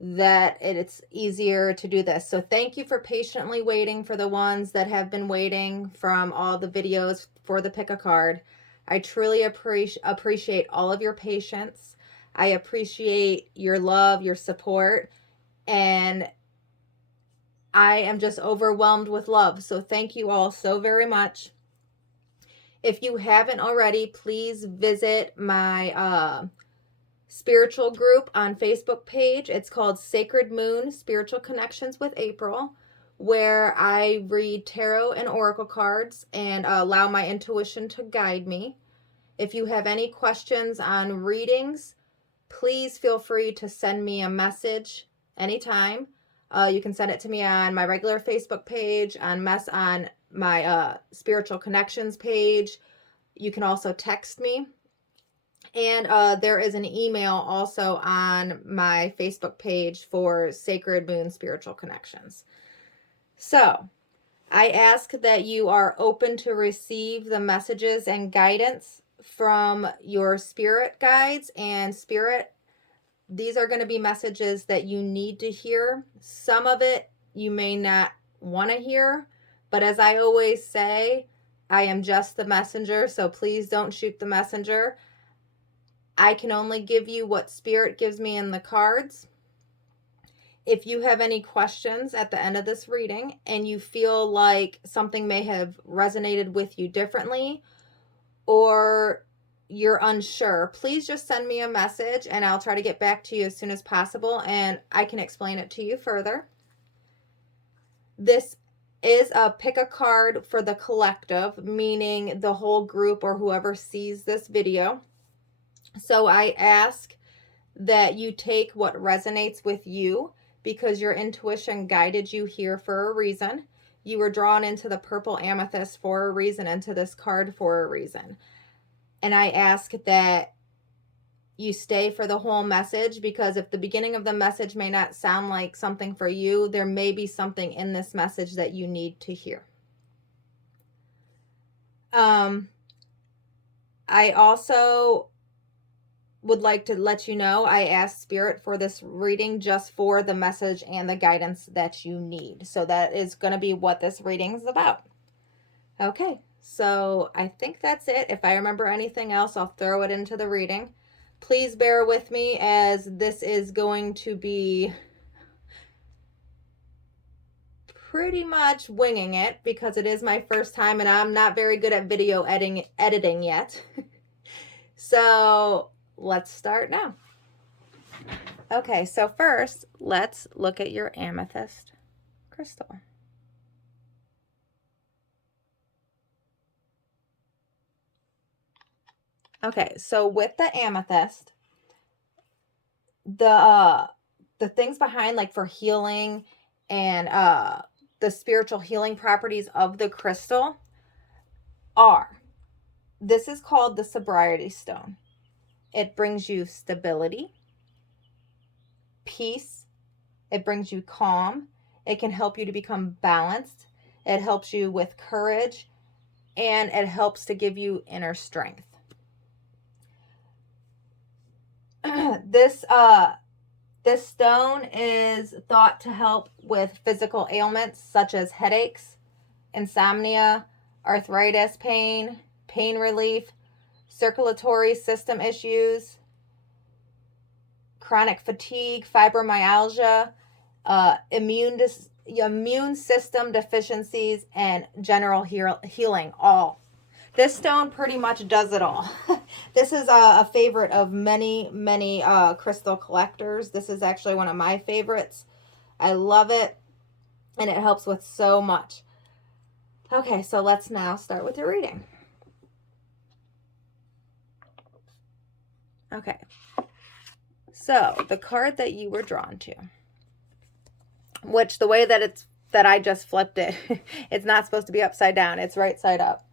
that it's easier to do this. So thank you for patiently waiting, for the ones that have been waiting from all the videos for the pick a card. I truly appreciate all of your patience. I appreciate your love, your support, and I am just overwhelmed with love. So thank you all so very much. If you haven't already, please visit my spiritual group on Facebook page. It's called Sacred Moon Spiritual Connections with April, where I read tarot and oracle cards and allow my intuition to guide me. If you have any questions on readings, please feel free to send me a message anytime. You can send it to me on my regular Facebook page, on my Spiritual Connections page. You can also text me. And there is an email also on my Facebook page for Sacred Moon Spiritual Connections. So I ask that you are open to receive the messages and guidance from your spirit guides and spirit. These are going to be messages that you need to hear. Some of it you may not want to hear, but as I always say, I am just the messenger, so please don't shoot the messenger. I can only give you what spirit gives me in the cards. If you have any questions at the end of this reading and you feel like something may have resonated with you differently, or you're unsure, please just send me a message and I'll try to get back to you as soon as possible and I can explain it to you further. This is a pick a card for the collective, meaning the whole group or whoever sees this video. So I ask that you take what resonates with you, because your intuition guided you here for a reason. You were drawn into the purple amethyst for a reason, into this card for a reason. And I ask that you stay for the whole message, because if the beginning of the message may not sound like something for you, there may be something in this message that you need to hear. I also would like to let you know I asked Spirit for this reading just for the message and the guidance that you need. So that is going to be what this reading is about. Okay, so I think that's it. If I remember anything else, I'll throw it into the reading. Please bear with me, as this is going to be pretty much winging it because it is my first time and I'm not very good at video editing yet. So let's start now. Okay, so first, let's look at your amethyst crystal. Okay, so with the amethyst, the things behind, like for healing and the spiritual healing properties of the crystal are, this is called the sobriety stone. It brings you stability, peace. It brings you calm. It can help you to become balanced. It helps you with courage, and it helps to give you inner strength. This stone is thought to help with physical ailments such as headaches, insomnia, arthritis pain, pain relief, circulatory system issues, chronic fatigue, fibromyalgia, immune system deficiencies, and general healing. All. This stone pretty much does it all. This is a favorite of many crystal collectors. This is actually one of my favorites. I love it, and it helps with so much. Okay, so let's now start with your reading. Okay, so the card that you were drawn to, which the way that I just flipped it, it's not supposed to be upside down, it's right side up.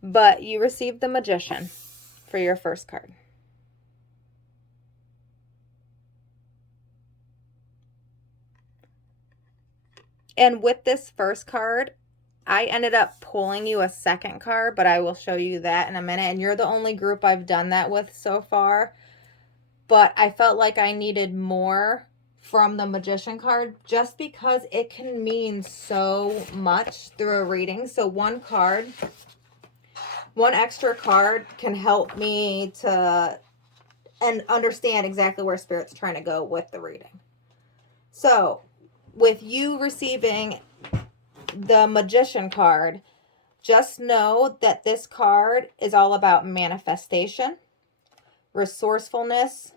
But you received the Magician for your first card. And with this first card, I ended up pulling you a second card, but I will show you that in a minute. And you're the only group I've done that with so far. But I felt like I needed more from the Magician card just because it can mean so much through a reading. So one extra card can help me to understand exactly where Spirit's trying to go with the reading. So with you receiving the Magician card, just know that this card is all about manifestation, resourcefulness,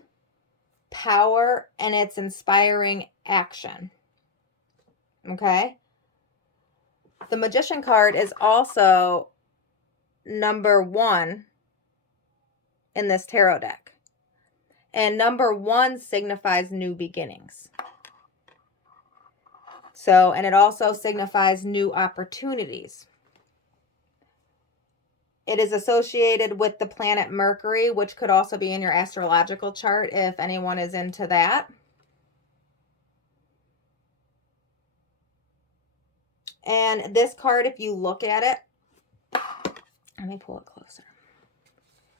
power, and it's inspiring action. Okay? The Magician card is also number 1 in this tarot deck. And number 1 signifies new beginnings. So, and it also signifies new opportunities. It is associated with the planet Mercury, which could also be in your astrological chart if anyone is into that. And this card, if you look at it, let me pull it closer.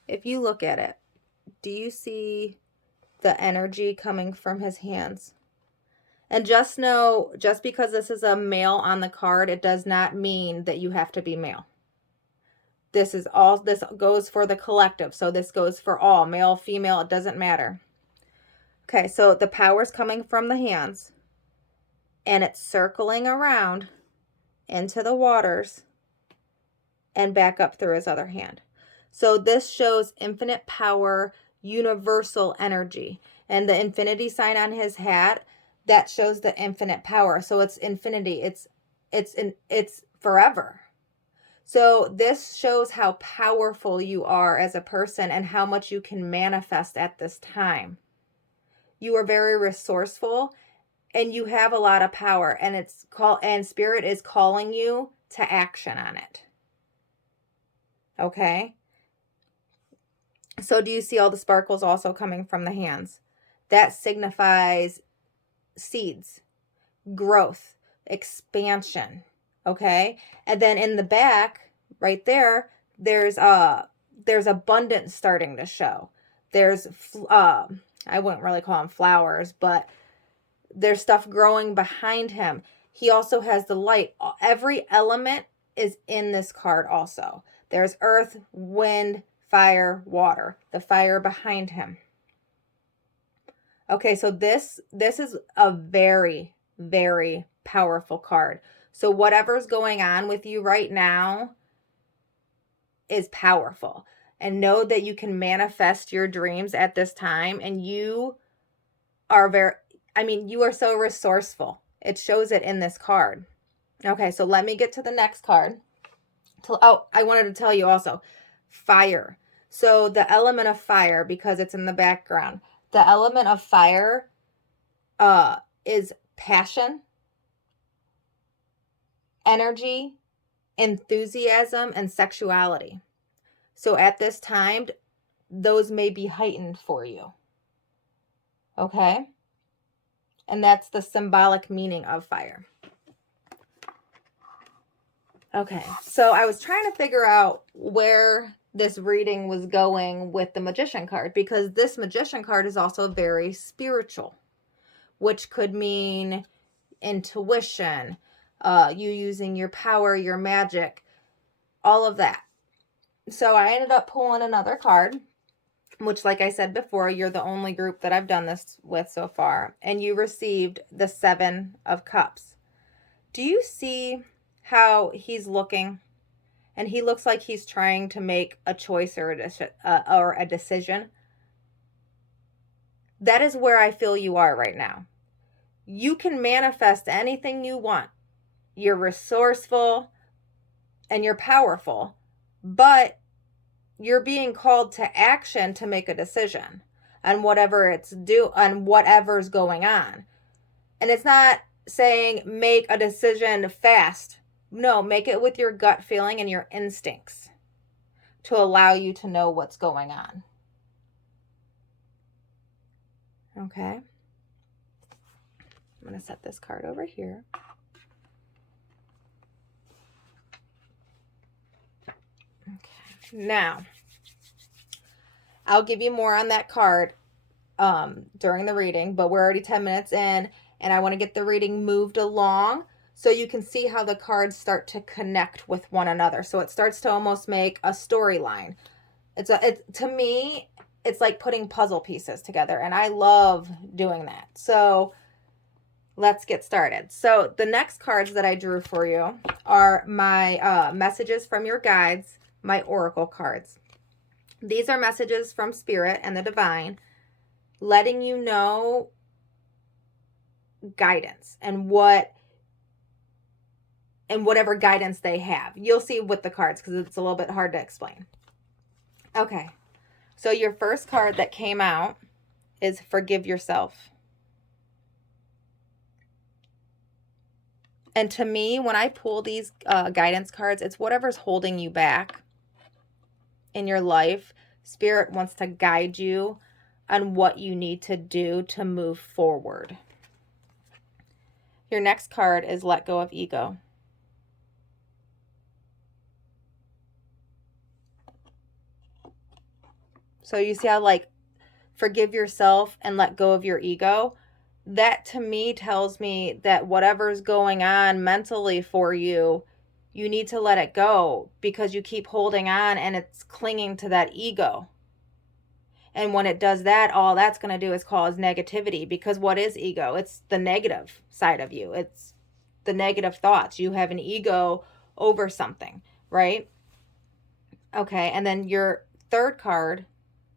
If you look at it, do you see the energy coming from his hands? And just know, just because this is a male on the card, it does not mean that you have to be male. This goes for the collective. So this goes for all, male, female, it doesn't matter. Okay, so the power's coming from the hands, and it's circling around into the waters and back up through his other hand. So this shows infinite power, universal energy. And the infinity sign on his hat, that shows the infinite power. So it's infinity. It's forever. So this shows how powerful you are as a person and how much you can manifest at this time. You are very resourceful and you have a lot of power, and Spirit is calling you to action on it. Okay? So do you see all the sparkles also coming from the hands? That signifies seeds, growth, expansion. Okay? And then in the back, right there, there's abundance starting to show. There's, I wouldn't really call them flowers, but there's stuff growing behind him. He also has the light. Every element is in this card also. There's earth, wind, fire, water. The fire behind him. Okay, so this is a very, very powerful card. So whatever's going on with you right now is powerful. And know that you can manifest your dreams at this time. And you are you are so resourceful. It shows it in this card. Okay, so let me get to the next card. I wanted to tell you also, fire. So the element of fire, because it's in the background, the element of fire is passion, energy, enthusiasm, and sexuality. So at this time, those may be heightened for you. Okay? And that's the symbolic meaning of fire. Okay, so I was trying to figure out where this reading was going with the Magician card, because this Magician card is also very spiritual, which could mean intuition, you using your power, your magic, all of that. So I ended up pulling another card, which, like I said before, you're the only group that I've done this with so far, and you received the 7 of Cups. Do you see how he's looking? And he looks like he's trying to make a choice or a decision. That is where I feel you are right now. You can manifest anything you want. You're resourceful and you're powerful, but you're being called to action to make a decision on whatever's going on. And it's not saying make a decision fast. No, make it with your gut feeling and your instincts to allow you to know what's going on. Okay. I'm going to set this card over here. Okay. Now, I'll give you more on that card during the reading, but we're already 10 minutes in, and I want to get the reading moved along so you can see how the cards start to connect with one another. So it starts to almost make a storyline. To me, it's like putting puzzle pieces together, and I love doing that. So let's get started. So the next cards that I drew for you are my messages from your guides, my oracle cards. These are messages from Spirit and the Divine, letting you know guidance and whatever guidance they have. You'll see with the cards because it's a little bit hard to explain. Okay, so your first card that came out is Forgive Yourself. And to me, when I pull these guidance cards, it's whatever's holding you back in your life. Spirit wants to guide you on what you need to do to move forward. Your next card is Let Go of Ego. So you see how forgive yourself and let go of your ego? That to me tells me that whatever's going on mentally for you, you need to let it go because you keep holding on and it's clinging to that ego. And when it does that, all that's going to do is cause negativity, because what is ego? It's the negative side of you. It's the negative thoughts. You have an ego over something, right? Okay, and then your third card,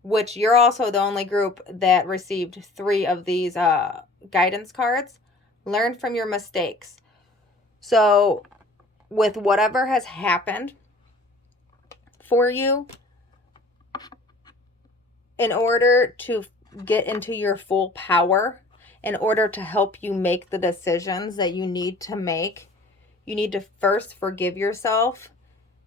which you're also the only group that received 3 of these guidance cards, learn from your mistakes. So with whatever has happened for you, in order to get into your full power, in order to help you make the decisions that you need to make, you need to first forgive yourself.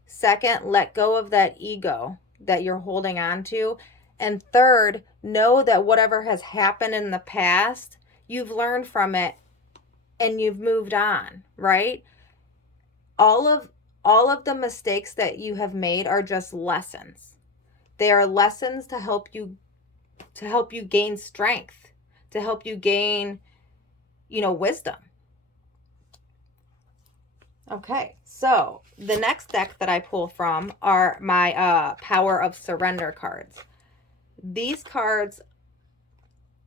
Second, let go of that ego that you're holding on to. And third, know that whatever has happened in the past, you've learned from it and you've moved on, right? All of the mistakes that you have made are just lessons. They are lessons to help you to help you gain strength, to help you gain, wisdom. Okay, so the next deck that I pull from are my Power of Surrender cards. These cards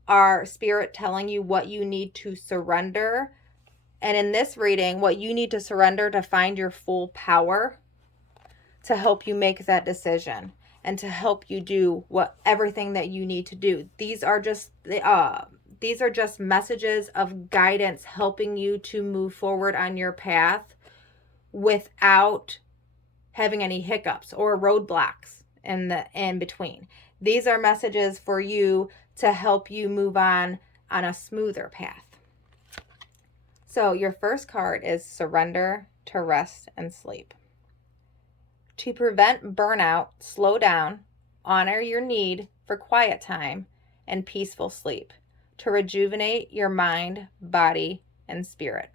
are Spirit telling you what you need to surrender. And in this reading, what you need to surrender to find your full power, to help you make that decision and to help you do everything that you need to do. These are just messages of guidance helping you to move forward on your path without having any hiccups or roadblocks in between. These are messages for you to help you move on a smoother path. So your first card is Surrender to Rest and Sleep. To prevent burnout, slow down, honor your need for quiet time and peaceful sleep to rejuvenate your mind, body, and spirit.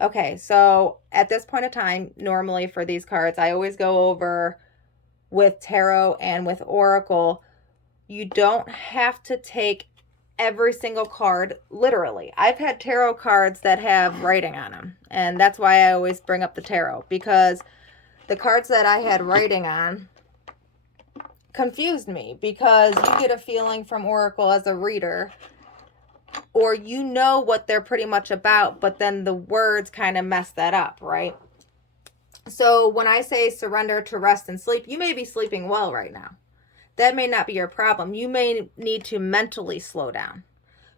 Okay, so at this point of time, normally for these cards, I always go over with tarot and with oracle. You don't have to take every single card literally. I've had tarot cards that have writing on them, and that's why I always bring up the tarot, because the cards that I had writing on confused me, because you get a feeling from oracle as a reader, or what they're pretty much about, but then the words kind of mess that up, right? So when I say surrender to rest and sleep, you may be sleeping well right now. That may not be your problem. You may need to mentally slow down.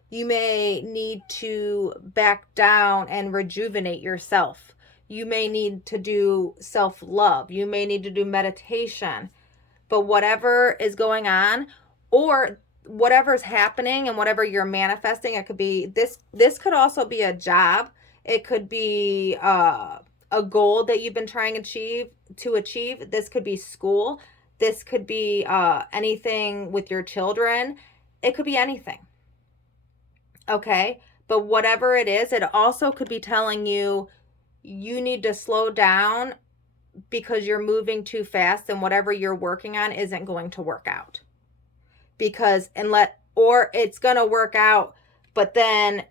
You may need to back down and rejuvenate yourself. You may need to do self-love. You may need to do meditation. But whatever is going on, or whatever's happening and whatever you're manifesting, it could be this could also be a job. It could be a goal that you've been trying to achieve. This could be school. This could be anything with your children. It could be anything. Okay? But whatever it is, it also could be telling you need to slow down because you're moving too fast and whatever you're working on isn't going to work out. Or it's going to work out, but then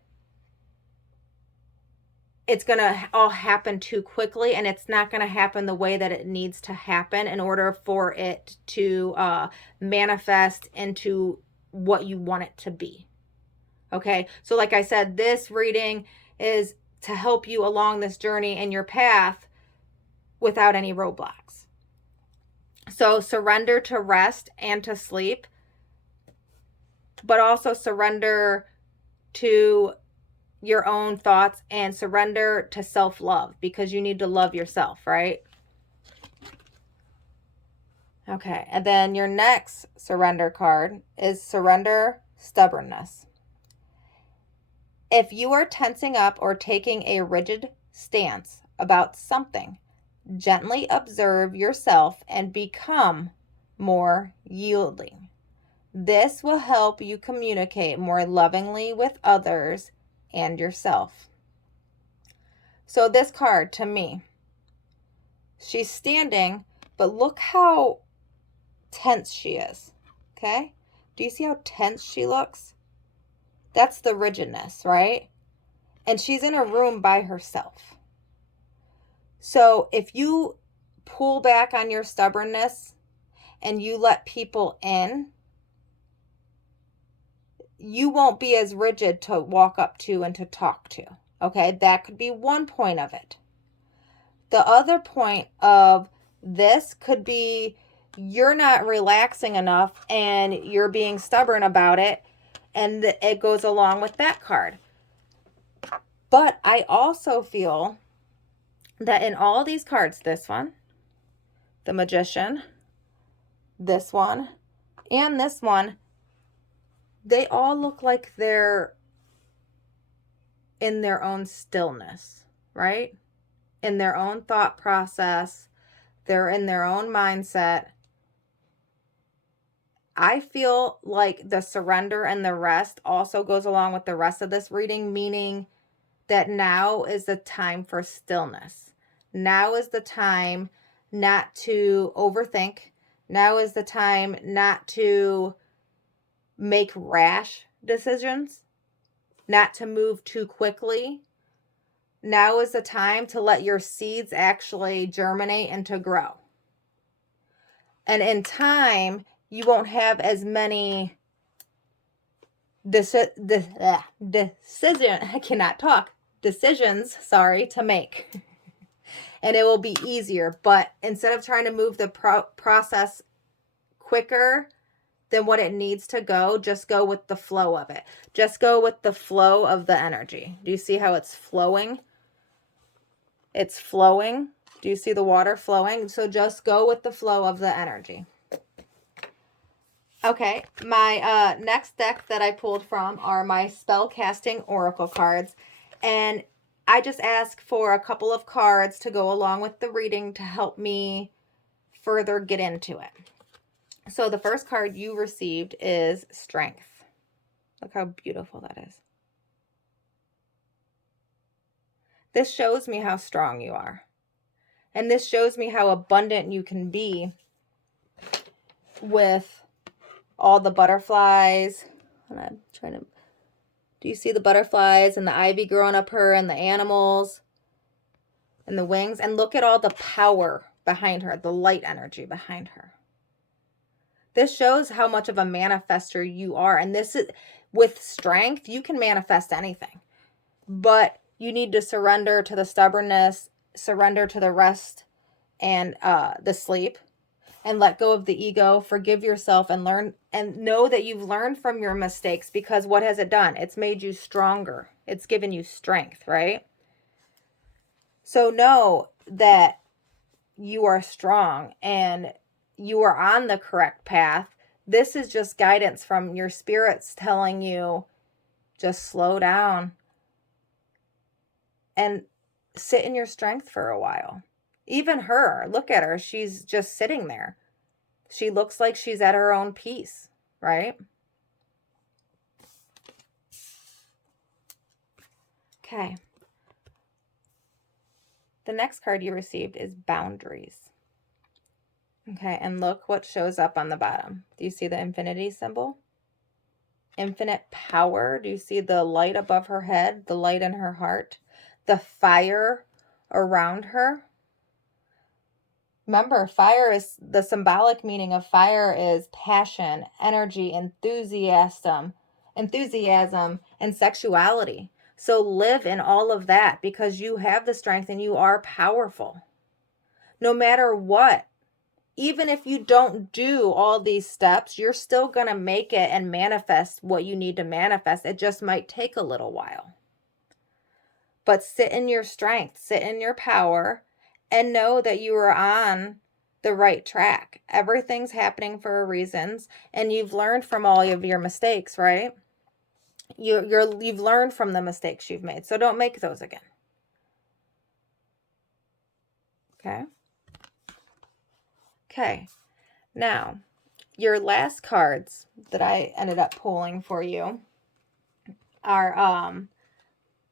it's going to all happen too quickly, and it's not going to happen the way that it needs to happen in order for it to manifest into what you want it to be. Okay, so like I said, this reading is to help you along this journey in your path without any roadblocks. So surrender to rest and to sleep, but also surrender to your own thoughts and surrender to self-love, because you need to love yourself, right? Okay, and then your next surrender card is Surrender Stubbornness. If you are tensing up or taking a rigid stance about something, gently observe yourself and become more yielding. This will help you communicate more lovingly with others and yourself. So this card, to me, she's standing, but look how tense she is. Okay? Do you see how tense she looks? That's the rigidness, right? And she's in a room by herself. So if you pull back on your stubbornness and you let people in, you won't be as rigid to walk up to and to talk to. Okay, that could be one point of it. The other point of this could be you're not relaxing enough and you're being stubborn about it, and it goes along with that card. But I also feel that in all these cards, this one, the Magician, this one, and this one, they all look like they're in their own stillness, right? In their own thought process. They're in their own mindset. I feel like the surrender and the rest also goes along with the rest of this reading, meaning that now is the time for stillness. Now is the time not to overthink. Now is the time not to make rash decisions, not to move too quickly. Now is the time to let your seeds actually germinate and to grow. And in time, you won't have as many decisions to make. And it will be easier. But instead of trying to move the process quicker than what it needs to go, just go with the flow of it. Just go with the flow of the energy. Do you see how it's flowing? It's flowing. Do you see the water flowing? So just go with the flow of the energy. Okay, my next deck that I pulled from are my spell casting oracle cards. And I just ask for a couple of cards to go along with the reading to help me further get into it. So the first card you received is Strength. Look how beautiful that is. This shows me how strong you are. And this shows me how abundant you can be with all the butterflies. And I'm trying to... Do you see the butterflies and the ivy growing up her and the animals and the wings? And look at all the power behind her, the light energy behind her. This shows how much of a manifester you are. And this is, with strength, you can manifest anything. But you need to surrender to the stubbornness, surrender to the rest and the sleep, and let go of the ego, forgive yourself, and learn and know that you've learned from your mistakes, because what has it done? It's made you stronger. It's given you strength, right? So know that you are strong and you are on the correct path. This is just guidance from your spirits telling you, just slow down and sit in your strength for a while. Even her, look at her. She's just sitting there. She looks like she's at her own peace, right? Okay. The next card you received is Boundaries. Okay, and look what shows up on the bottom. Do you see the infinity symbol? Infinite power. Do you see the light above her head, the light in her heart, the fire around her? Remember, fire is, the symbolic meaning of fire is passion, energy, enthusiasm, and sexuality. So live in all of that, because you have the strength and you are powerful. No matter what, even if you don't do all these steps, you're still going to make it and manifest what you need to manifest. It just might take a little while. But sit in your strength, sit in your power, and know that you are on the right track. Everything's happening for a reason, and you've learned from all of your mistakes, right? You've learned from the mistakes you've made, so don't make those again. Okay? Okay. Now, your last cards that I ended up pulling for you are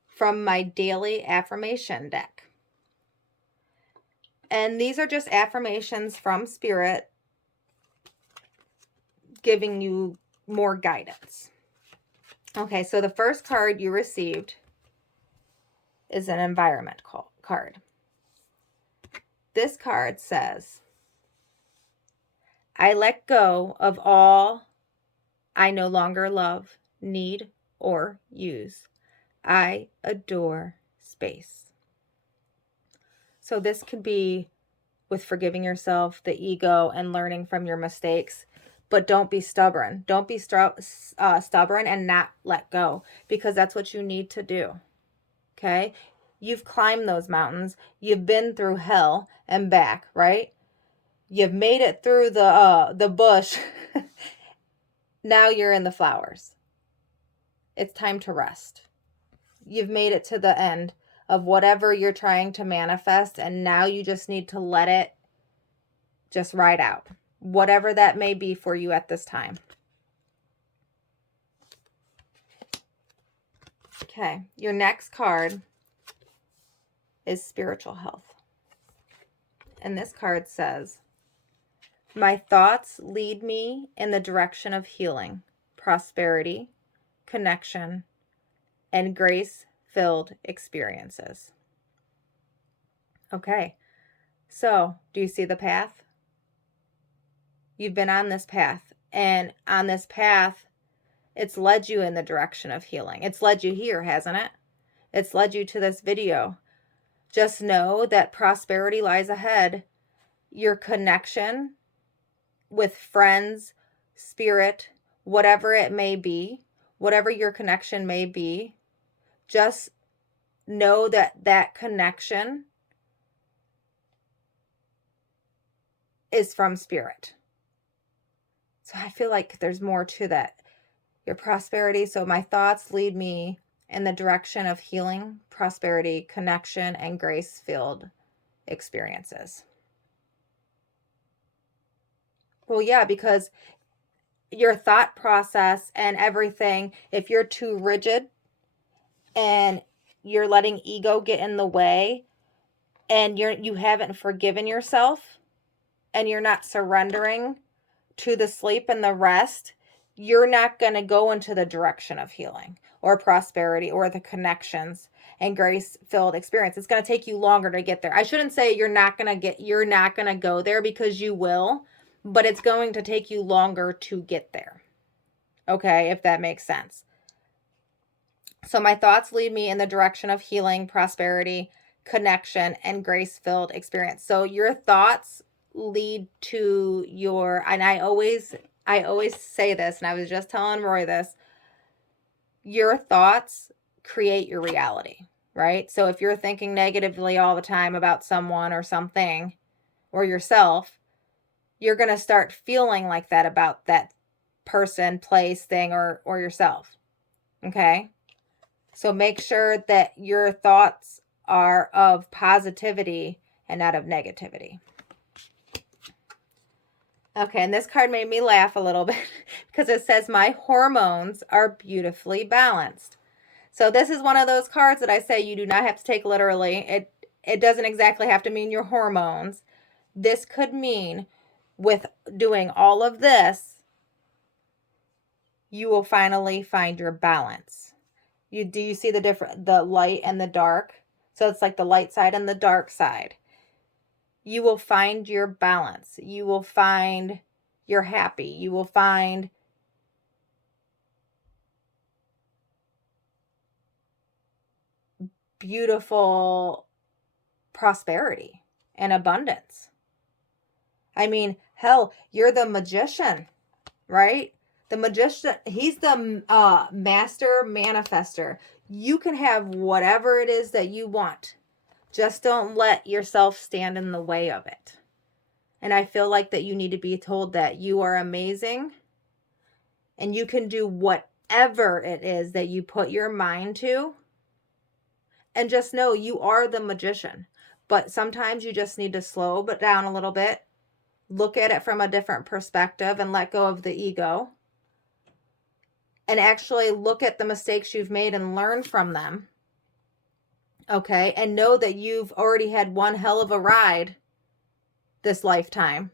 from my daily affirmation deck. And these are just affirmations from Spirit giving you more guidance. Okay, so the first card you received is an environment card. This card says, I let go of all I no longer love, need, or use. I adore space. So this could be with forgiving yourself, the ego, and learning from your mistakes. But don't be stubborn. Don't be stubborn and not let go, because that's what you need to do. Okay? You've climbed those mountains. You've been through hell and back, right? You've made it through the bush. Now you're in the flowers. It's time to rest. You've made it to the end of whatever you're trying to manifest, and now you just need to let it just ride out, whatever that may be for you at this time. Okay, your next card is Spiritual Health. And this card says, my thoughts lead me in the direction of healing, prosperity, connection, and grace-filled experiences. Okay, so do you see the path? You've been on this path, and on this path, it's led you in the direction of healing. It's led you here, hasn't it? It's led you to this video. Just know that prosperity lies ahead. Your connection with friends, spirit, whatever it may be, whatever your connection may be, just know that that connection is from spirit. So I feel like there's more to that. Your prosperity. So my thoughts lead me in the direction of healing, prosperity, connection, and grace-filled experiences. Well, yeah, because your thought process and everything, if you're too rigid and you're letting ego get in the way and you haven't forgiven yourself and you're not surrendering to the sleep and the rest, you're not going to go into the direction of healing or prosperity or the connections and grace-filled experience. It's going to take you longer to get there. I shouldn't say you're not going to go there, because you will, but it's going to take you longer to get there. Okay, if that makes sense. So my thoughts lead me in the direction of healing, prosperity, connection, and grace-filled experience. So your thoughts lead to your, and I always say this, and I was just telling Roy this, your thoughts create your reality, right? So if you're thinking negatively all the time about someone or something or yourself, you're going to start feeling like that about that person, place, thing, or yourself. Okay? So make sure that your thoughts are of positivity and not of negativity. Okay, and this card made me laugh a little bit because it says, my hormones are beautifully balanced. So this is one of those cards that I say you do not have to take literally. It doesn't exactly have to mean your hormones. This could mean with doing all of this, you will finally find your balance. Do you see the light and the dark? So it's like the light side and the dark side. You will find your balance. You will find you're happy. You will find beautiful prosperity and abundance. I mean, hell, you're the magician, right? The magician, he's the master manifester. You can have whatever it is that you want. Just don't let yourself stand in the way of it. And I feel like that you need to be told that you are amazing and you can do whatever it is that you put your mind to. And just know you are the magician. But sometimes you just need to slow down a little bit, look at it from a different perspective, and let go of the ego. And actually look at the mistakes you've made and learn from them. Okay? And know that you've already had one hell of a ride this lifetime.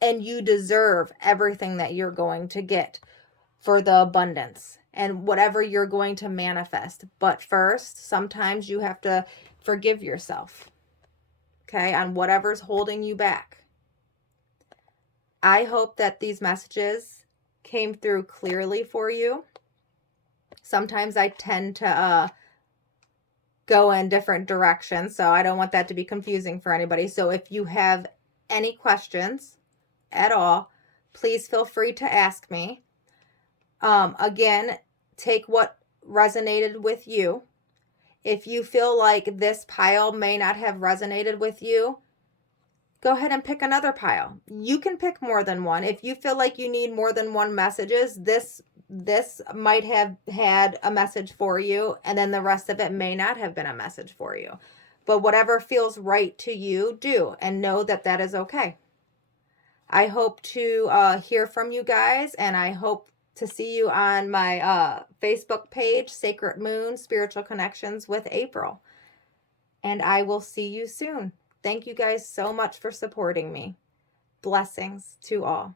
And you deserve everything that you're going to get for the abundance and whatever you're going to manifest. But first, sometimes you have to forgive yourself, okay, on whatever's holding you back. I hope that these messages came through clearly for you. Sometimes I tend to go in different directions, so I don't want that to be confusing for anybody. So if you have any questions at all, please feel free to ask me. Again, take what resonated with you. If you feel like this pile may not have resonated with you, go ahead and pick another pile. You can pick more than one. If you feel like you need more than one messages, this might have had a message for you, and then the rest of it may not have been a message for you. But whatever feels right to you, do, and know that that is okay. I hope to hear from you guys, and I hope to see you on my Facebook page, Sacred Moon Spiritual Connections with April. And I will see you soon. Thank you guys so much for supporting me. Blessings to all.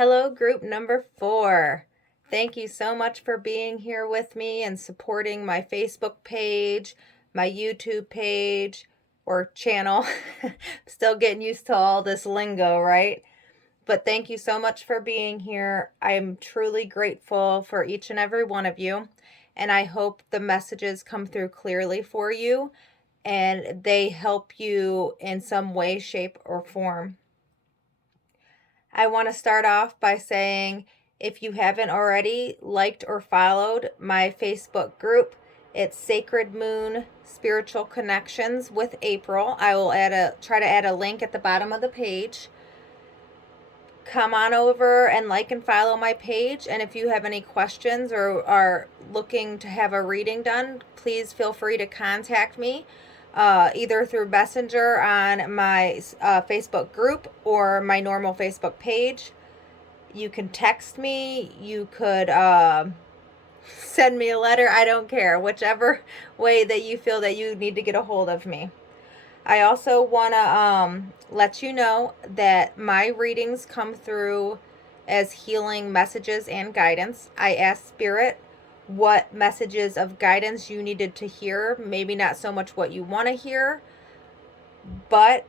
Hello, group number 4. Thank you so much for being here with me and supporting my Facebook page, my YouTube page or channel. Still getting used to all this lingo, right? But thank you so much for being here. I'm truly grateful for each and every one of you. And I hope the messages come through clearly for you and they help you in some way, shape, or form. I want to start off by saying, if you haven't already liked or followed my Facebook group, it's Sacred Moon Spiritual Connections with April. I will try to add a link at the bottom of the page. Come on over and like and follow my page. And if you have any questions or are looking to have a reading done, please feel free to contact me. Either through Messenger on my Facebook group or my normal Facebook page. You can text me. You could send me a letter. I don't care. Whichever way that you feel that you need to get a hold of me. I also want to let you know that my readings come through as healing messages and guidance. I ask Spirit what messages of guidance you needed to hear. Maybe not so much what you want to hear, but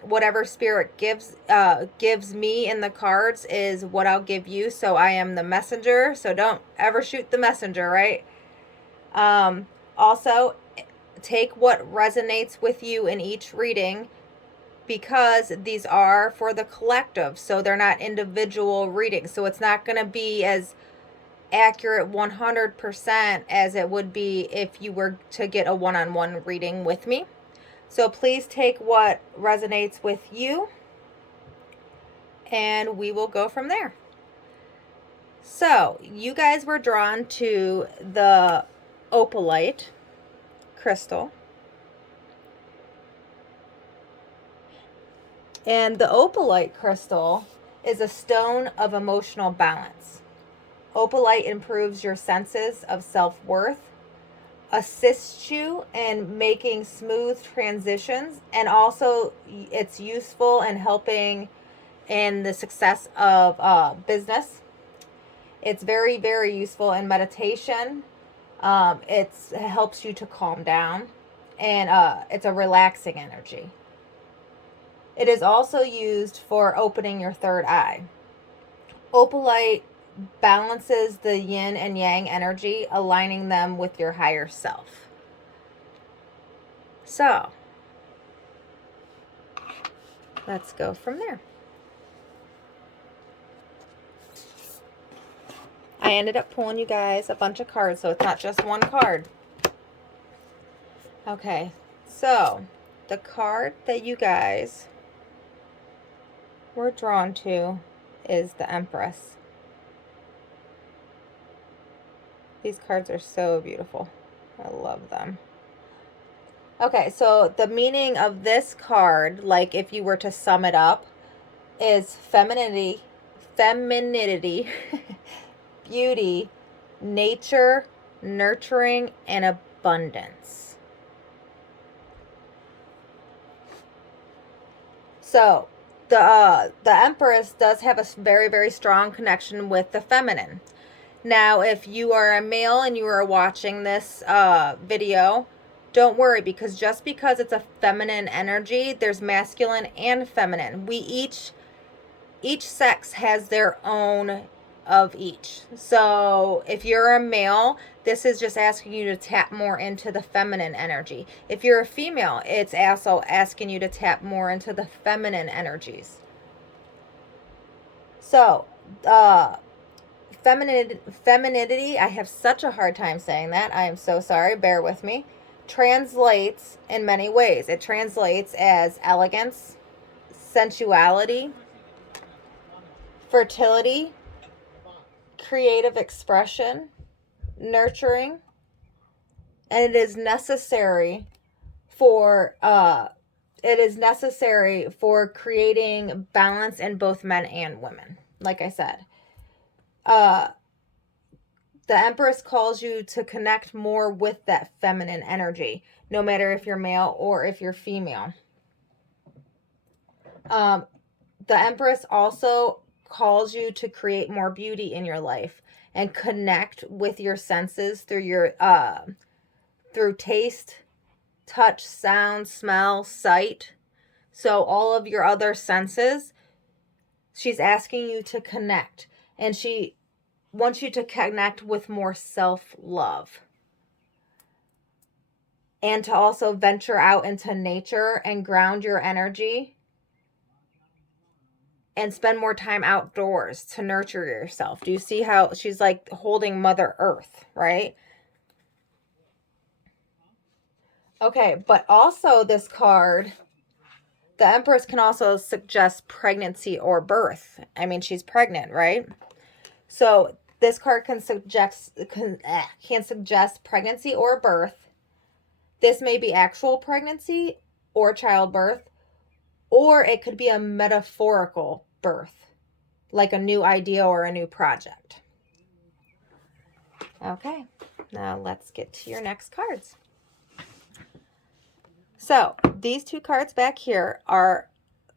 whatever Spirit gives me in the cards is what I'll give you. So I am the messenger. So don't ever shoot the messenger, right? Also, take what resonates with you in each reading, because these are for the collective. So they're not individual readings. So it's not going to be as accurate 100% as it would be if you were to get a one-on-one reading with me. So please take what resonates with you and we will go from there. So you guys were drawn to the Opalite crystal. And the Opalite crystal is a stone of emotional balance. Opalite improves your senses of self-worth, assists you in making smooth transitions, and also it's useful in helping in the success of business. It's very, very useful in meditation. It helps you to calm down, and it's a relaxing energy. It is also used for opening your third eye. Opalite balances the yin and yang energy, aligning them with your higher self. So, let's go from there. I ended up pulling you guys a bunch of cards, so it's not just one card. Okay, so the card that you guys were drawn to is the Empress. These cards are so beautiful. I love them. Okay, so the meaning of this card, like if you were to sum it up, is femininity, beauty, nature, nurturing, and abundance. So the Empress does have a very, very strong connection with the feminine. Now, if you are a male and you are watching this video, don't worry, because just because it's a feminine energy, there's masculine and feminine. Each sex has their own of each. So if you're a male, this is just asking you to tap more into the feminine energy. If you're a female, it's also asking you to tap more into the feminine energies. So, femininity, I have such a hard time saying that. I am so sorry. Bear with me. Translates in many ways. It translates as elegance, sensuality, fertility, creative expression, nurturing, and it is necessary for creating balance in both men and women. Like I said, the Empress calls you to connect more with that feminine energy, no matter if you're male or if you're female. the Empress also calls you to create more beauty in your life and connect with your senses through your through taste, touch, sound, smell, sight. So all of your other senses, she's asking you to connect, and she wants you to connect with more self-love. And to also venture out into nature and ground your energy and spend more time outdoors to nurture yourself. Do you see how she's like holding Mother Earth, right? Okay, but also this card, the Empress can also suggest pregnancy or birth. I mean, she's pregnant, right? So this card can suggest pregnancy or birth. This may be actual pregnancy or childbirth, or it could be a metaphorical birth, like a new idea or a new project. Okay, now let's get to your next cards. So these two cards back here are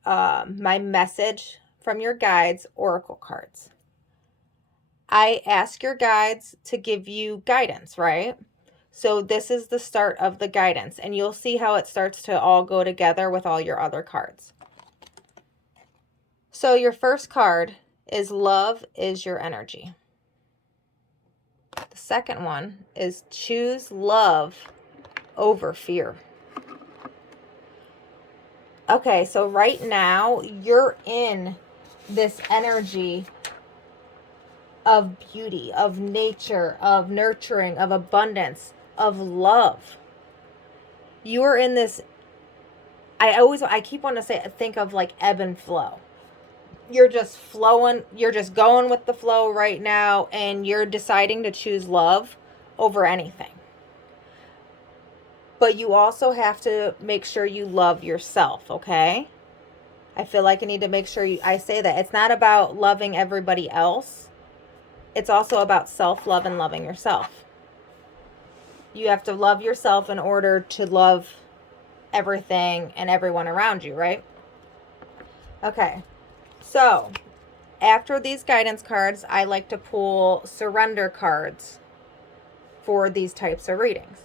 my message from your guides oracle cards. I ask your guides to give you guidance, right? So this is the start of the guidance, and you'll see how it starts to all go together with all your other cards. So your first card is love is your energy. The second one is choose love over fear. Okay, so right now you're in this energy of beauty, of nature, of nurturing, of abundance, of love. You are in this, I keep wanting to think of like ebb and flow. You're just flowing, you're just going with the flow right now, and you're deciding to choose love over anything. But you also have to make sure you love yourself, okay? I feel like I need to make sure I say that. It's not about loving everybody else. It's also about self-love and loving yourself. You have to love yourself in order to love everything and everyone around you, right? Okay. So, after these guidance cards, I like to pull surrender cards for these types of readings.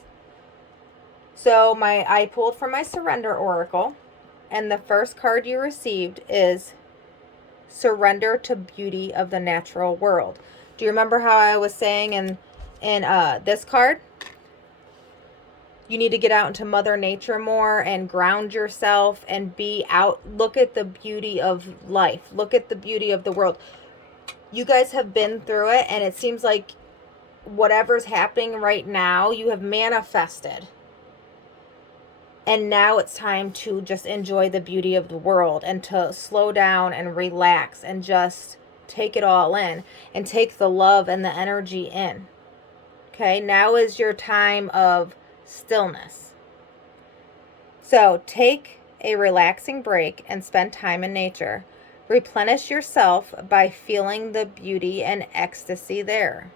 So I pulled from my surrender oracle, and the first card you received is surrender to beauty of the natural world. Do you remember how I was saying in this card? You need to get out into Mother Nature more and ground yourself and be out. Look at the beauty of life. Look at the beauty of the world. You guys have been through it, and it seems like whatever's happening right now, you have manifested. And now it's time to just enjoy the beauty of the world and to slow down and relax and just take it all in and take the love and the energy in. Okay, now is your time of stillness. So take a relaxing break and spend time in nature. Replenish yourself by feeling the beauty and ecstasy there.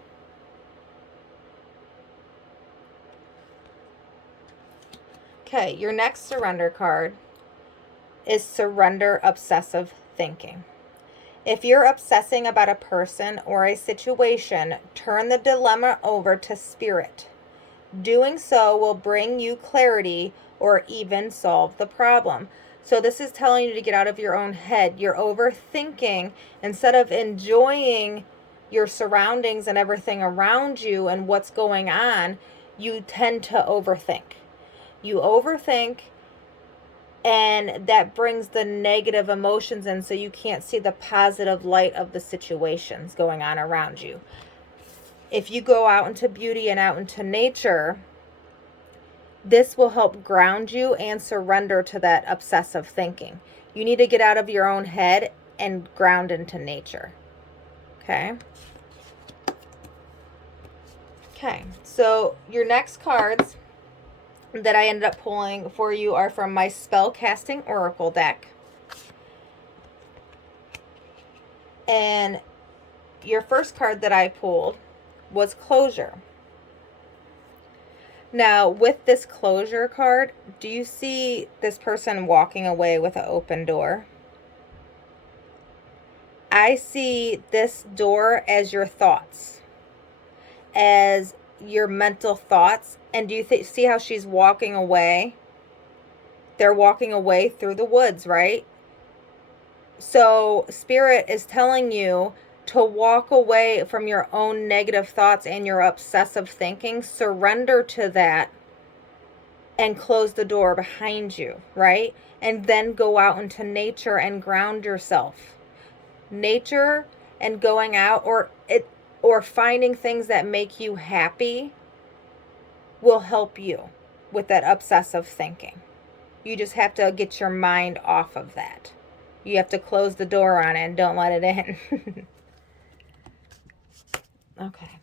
Okay, your next surrender card is surrender obsessive thinking. If you're obsessing about a person or a situation, turn the dilemma over to spirit. Doing so will bring you clarity or even solve the problem. So this is telling you to get out of your own head. You're overthinking instead of enjoying your surroundings and everything around you and what's going on. You tend to overthink. You overthink, and that brings the negative emotions in, so you can't see the positive light of the situations going on around you. If you go out into beauty and out into nature, this will help ground you and surrender to that obsessive thinking. You need to get out of your own head and ground into nature. Okay? Okay, so your next cards that I ended up pulling for you are from my spell casting oracle deck. And your first card that I pulled was closure. Now, with this closure card, do you see this person walking away with an open door? I see this door as your thoughts, as your mental thoughts. And do you see how she's walking away? They're walking away through the woods, right? So Spirit is telling you to walk away from your own negative thoughts and your obsessive thinking. Surrender to that and close the door behind you, right? And then go out into nature and ground yourself. Nature and going out or finding things that make you happy will help you with that obsessive thinking. You just have to get your mind off of that. You have to close the door on it and don't let it in. Okay.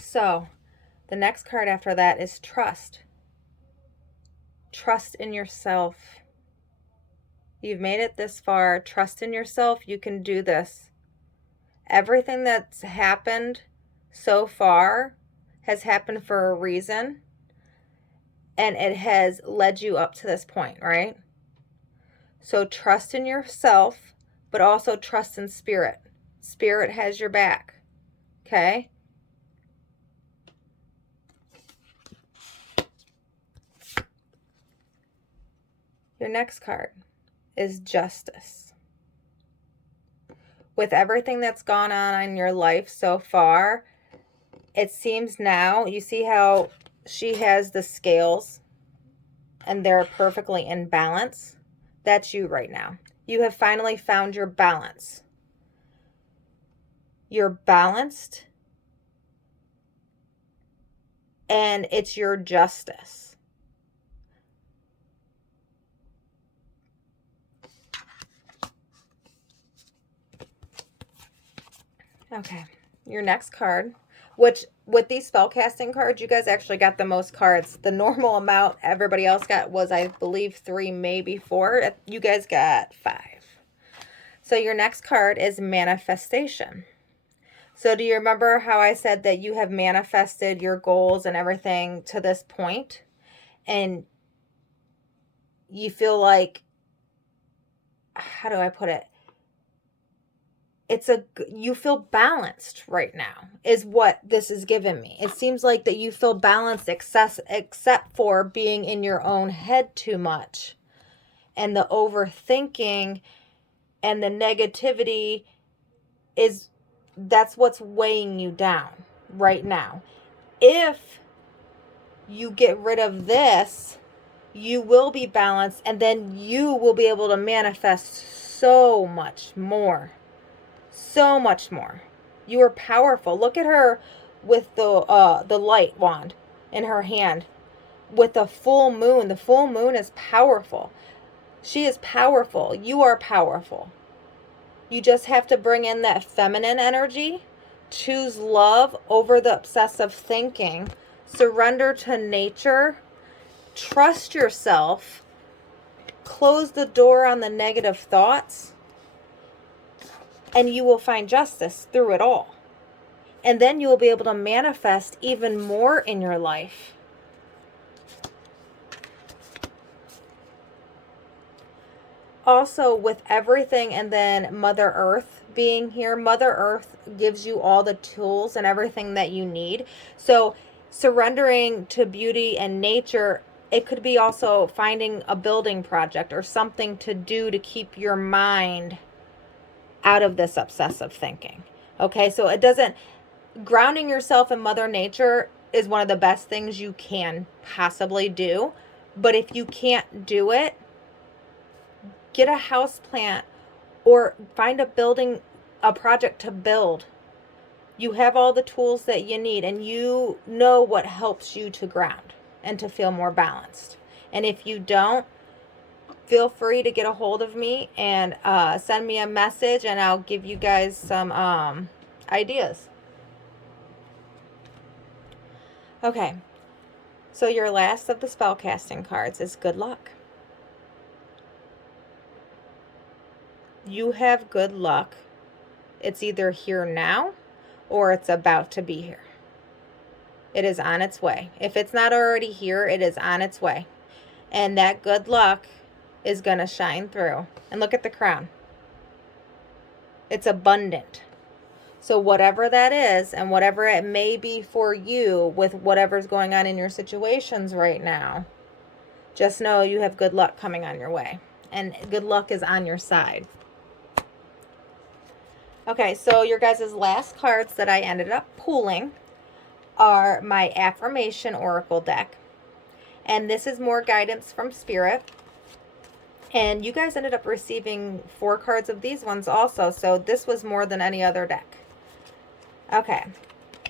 So, the next card after that is trust. Trust in yourself. You've made it this far. Trust in yourself. You can do this. Everything that's happened so far has happened for a reason. And it has led you up to this point, right? So trust in yourself, but also trust in Spirit. Spirit has your back. Okay? Your next card is Justice. With everything that's gone on in your life so far, it seems now, you see how she has the scales and they're perfectly in balance? That's you right now. You have finally found your balance. You're balanced, and it's your justice. Okay, your next card, which with these spellcasting cards, you guys actually got the most cards. The normal amount everybody else got was, I believe, 3, maybe 4. You guys got 5. So your next card is Manifestation. So do you remember how I said that you have manifested your goals and everything to this point? And you feel like, how do I put it? You feel balanced right now is what this is giving me. It seems like that you feel balanced except for being in your own head too much. And the overthinking and the negativity that's what's weighing you down right now. If you get rid of this, you will be balanced, and then you will be able to manifest so much more. So much more. You are powerful. Look at her with the light wand in her hand with the full moon. The full moon is powerful. She is powerful. You are powerful. You just have to bring in that feminine energy. Choose love over the obsessive thinking. Surrender to nature. Trust yourself. Close the door on the negative thoughts. And you will find justice through it all. And then you will be able to manifest even more in your life. Also, with everything, and then Mother Earth being here, Mother Earth gives you all the tools and everything that you need. So surrendering to beauty and nature, it could be also finding a building project or something to do to keep your mind out of this obsessive thinking. Okay, so grounding yourself in Mother Nature is one of the best things you can possibly do. But if you can't do it, get a house plant or find a project to build. You have all the tools that you need, and you know what helps you to ground and to feel more balanced. And if you don't, feel free to get a hold of me and send me a message, and I'll give you guys some ideas. Okay, so your last of the spellcasting cards is Good Luck. You have good luck. It's either here now or it's about to be here. It is on its way. If it's not already here, it is on its way. And that good luck is going to shine through. And look at the crown. It's abundant. So whatever that is, and whatever it may be for you with whatever's going on in your situations right now, just know you have good luck coming on your way. And good luck is on your side. Okay, so your guys' last cards that I ended up pulling are my affirmation oracle deck. And this is more guidance from Spirit. And you guys ended up receiving 4 cards of these ones also. So this was more than any other deck. Okay,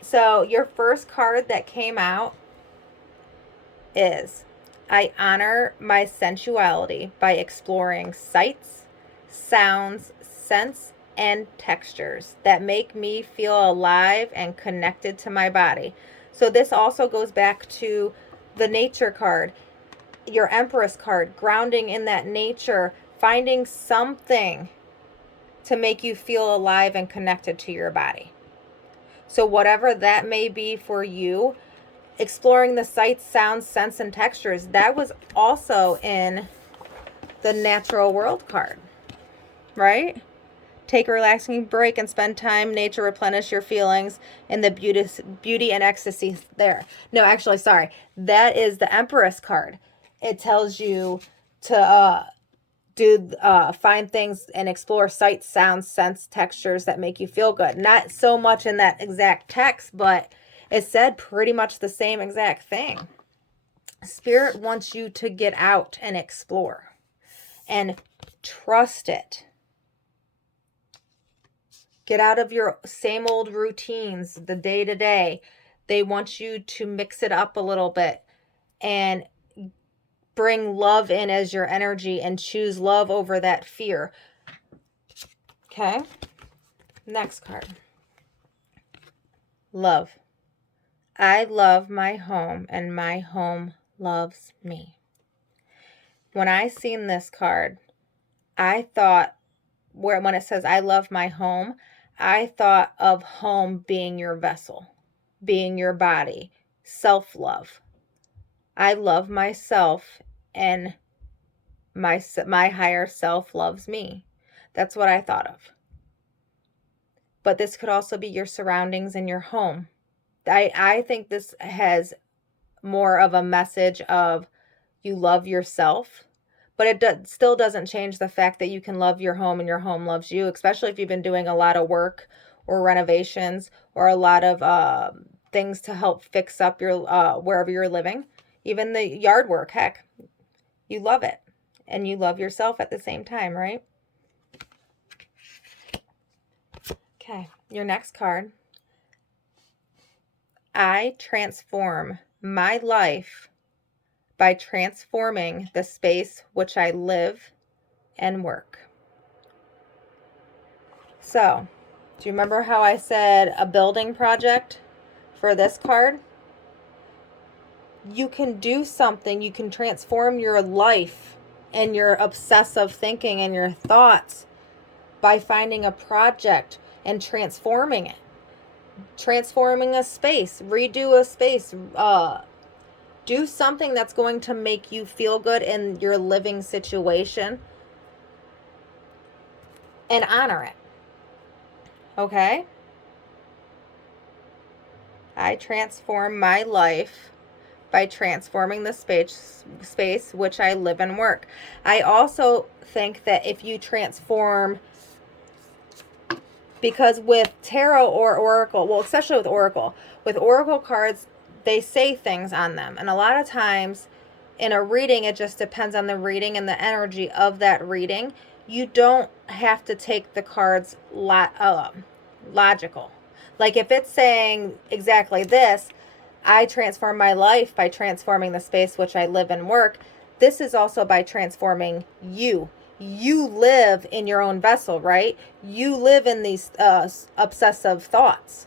so your first card that came out is, I honor my sensuality by exploring sights, sounds, scents, and textures that make me feel alive and connected to my body. So this also goes back to the nature card, your Empress card, grounding in that nature, finding something to make you feel alive and connected to your body. So whatever that may be for you, exploring the sights, sounds, scents, and textures, that was also in the natural world card, right? Take a relaxing break and spend time. Nature replenish your feelings and the beauty and ecstasy there. No, actually, sorry. That is the Empress card. It tells you to find things and explore sights, sounds, scents, textures that make you feel good. Not so much in that exact text, but it said pretty much the same exact thing. Spirit wants you to get out and explore and trust it. Get out of your same old routines, the day-to-day. They want you to mix it up a little bit and bring love in as your energy and choose love over that fear. Okay? Next card. Love. I love my home and my home loves me. When I seen this card, I thought, when it says I love my home, I thought of home being your vessel, being your body, self-love. I love myself and my higher self loves me. That's what I thought of. But this could also be your surroundings and your home. I think this has more of a message of you love yourself, but it still doesn't change the fact that you can love your home and your home loves you, especially if you've been doing a lot of work or renovations or a lot of things to help fix up your wherever you're living. Even the yard work, heck, you love it. And you love yourself at the same time, right? Okay, your next card. I transform my life by transforming the space which I live and work. So, do you remember how I said a building project for this card? You can do something, you can transform your life and your obsessive thinking and your thoughts by finding a project and transforming it. Transforming a space, redo a space, do something that's going to make you feel good in your living situation and honor it. Okay? I transform my life by transforming the space which I live and work. I also think that if you transform, because with tarot or oracle, well, especially with oracle cards, they say things on them. And a lot of times in a reading, it just depends on the reading and the energy of that reading. You don't have to take the cards logical. Like if it's saying exactly this, I transform my life by transforming the space which I live and work. This is also by transforming you. You live in your own vessel, right? You live in these obsessive thoughts.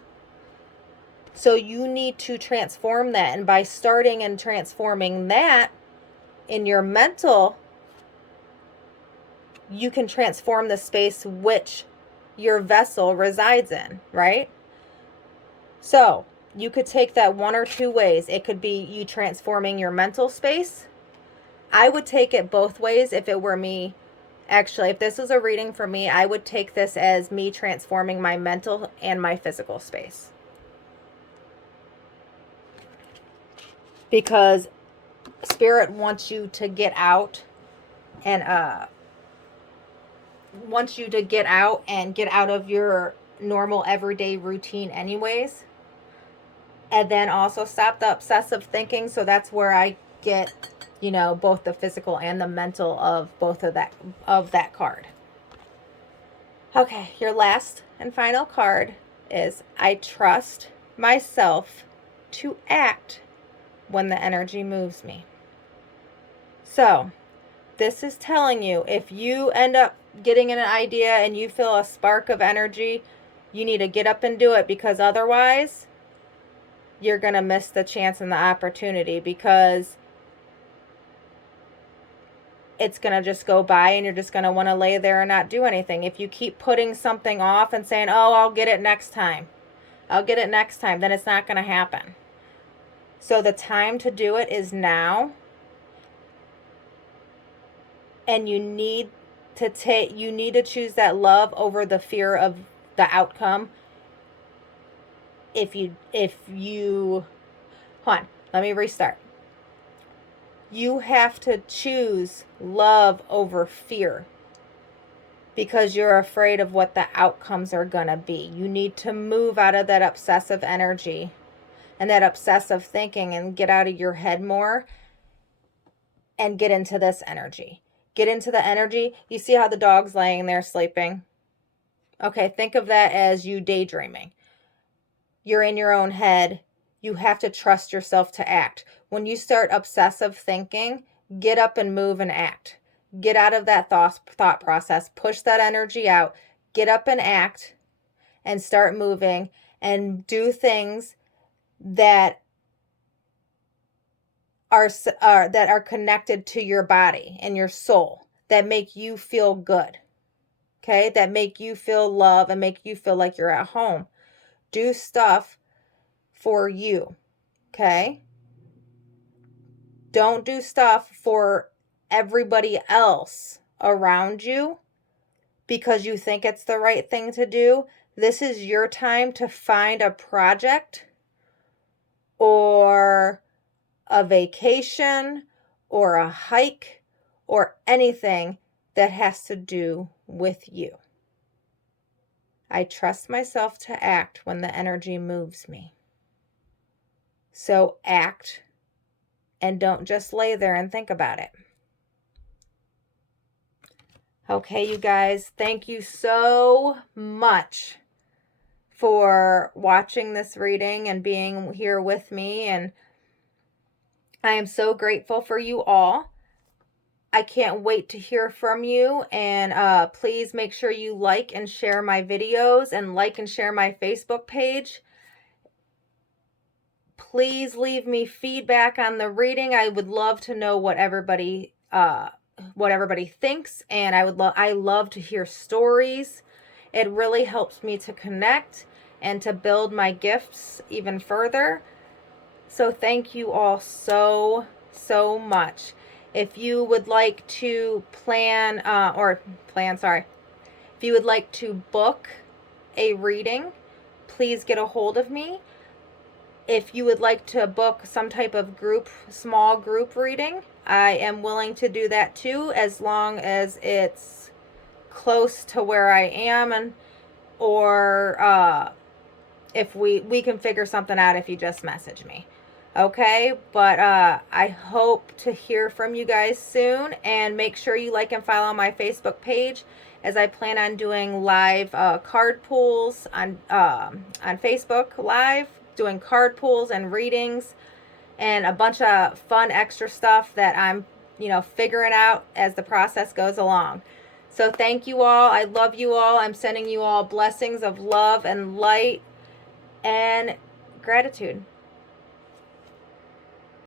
So you need to transform that. And by starting and transforming that in your mental, you can transform the space which your vessel resides in, right? So you could take that one or two ways. It could be you transforming your mental space. I would take it both ways if it were me Actually, if this was a reading for me, I would take this as me transforming my mental and my physical space. Because Spirit wants you to get out and get out of your normal everyday routine anyways. And then also stop the obsessive thinking. So that's where I get, you know, both the physical and the mental of both of that card. Okay, your last and final card is I trust myself to act when the energy moves me. So this is telling you, if you end up getting an idea and you feel a spark of energy, you need to get up and do it, because otherwise you're going to miss the chance and the opportunity, because it's going to just go by and you're just going to want to lay there and not do anything. If you keep putting something off and saying, oh, I'll get it next time, then it's not going to happen. So the time to do it is now. And you need to choose that love over the fear of the outcome. If you hold on, let me restart. You have to choose love over fear, because you're afraid of what the outcomes are going to be. You need to move out of that obsessive energy and that obsessive thinking and get out of your head more and get into this energy. Get into the energy. You see how the dog's laying there sleeping? Okay, think of that as you daydreaming. You're in your own head. You have to trust yourself to act. When you start obsessive thinking, get up and move and act. Get out of that thought process. Push that energy out. Get up and act and start moving and do things that are connected to your body and your soul, that make you feel good, okay? That make you feel love and make you feel like you're at home. Do stuff for you, okay? Don't do stuff for everybody else around you because you think it's the right thing to do. This is your time to find a project or a vacation or a hike or anything that has to do with you. I trust myself to act when the energy moves me. So act and don't just lay there and think about it. Okay, you guys, thank you so much for watching this reading and being here with me, and I am so grateful for you all. I can't wait to hear from you, and please make sure you like and share my videos and like and share my Facebook page. Please leave me feedback on the reading. I would love to know what everybody thinks, and I love to hear stories. It really helps me to connect and to build my gifts even further. So thank you all so much. If you would like to if you would like to book a reading, please get a hold of me. If you would like to book some type of small group reading, I am willing to do that too, as long as it's close to where I am, or if we can figure something out if you just message me. Okay, but I hope to hear from you guys soon, and make sure you like and follow my Facebook page, as I plan on doing live card pulls on Facebook Live, doing card pulls and readings and a bunch of fun extra stuff that I'm figuring out as the process goes along. So thank you all. I love you all. I'm sending you all blessings of love and light and gratitude.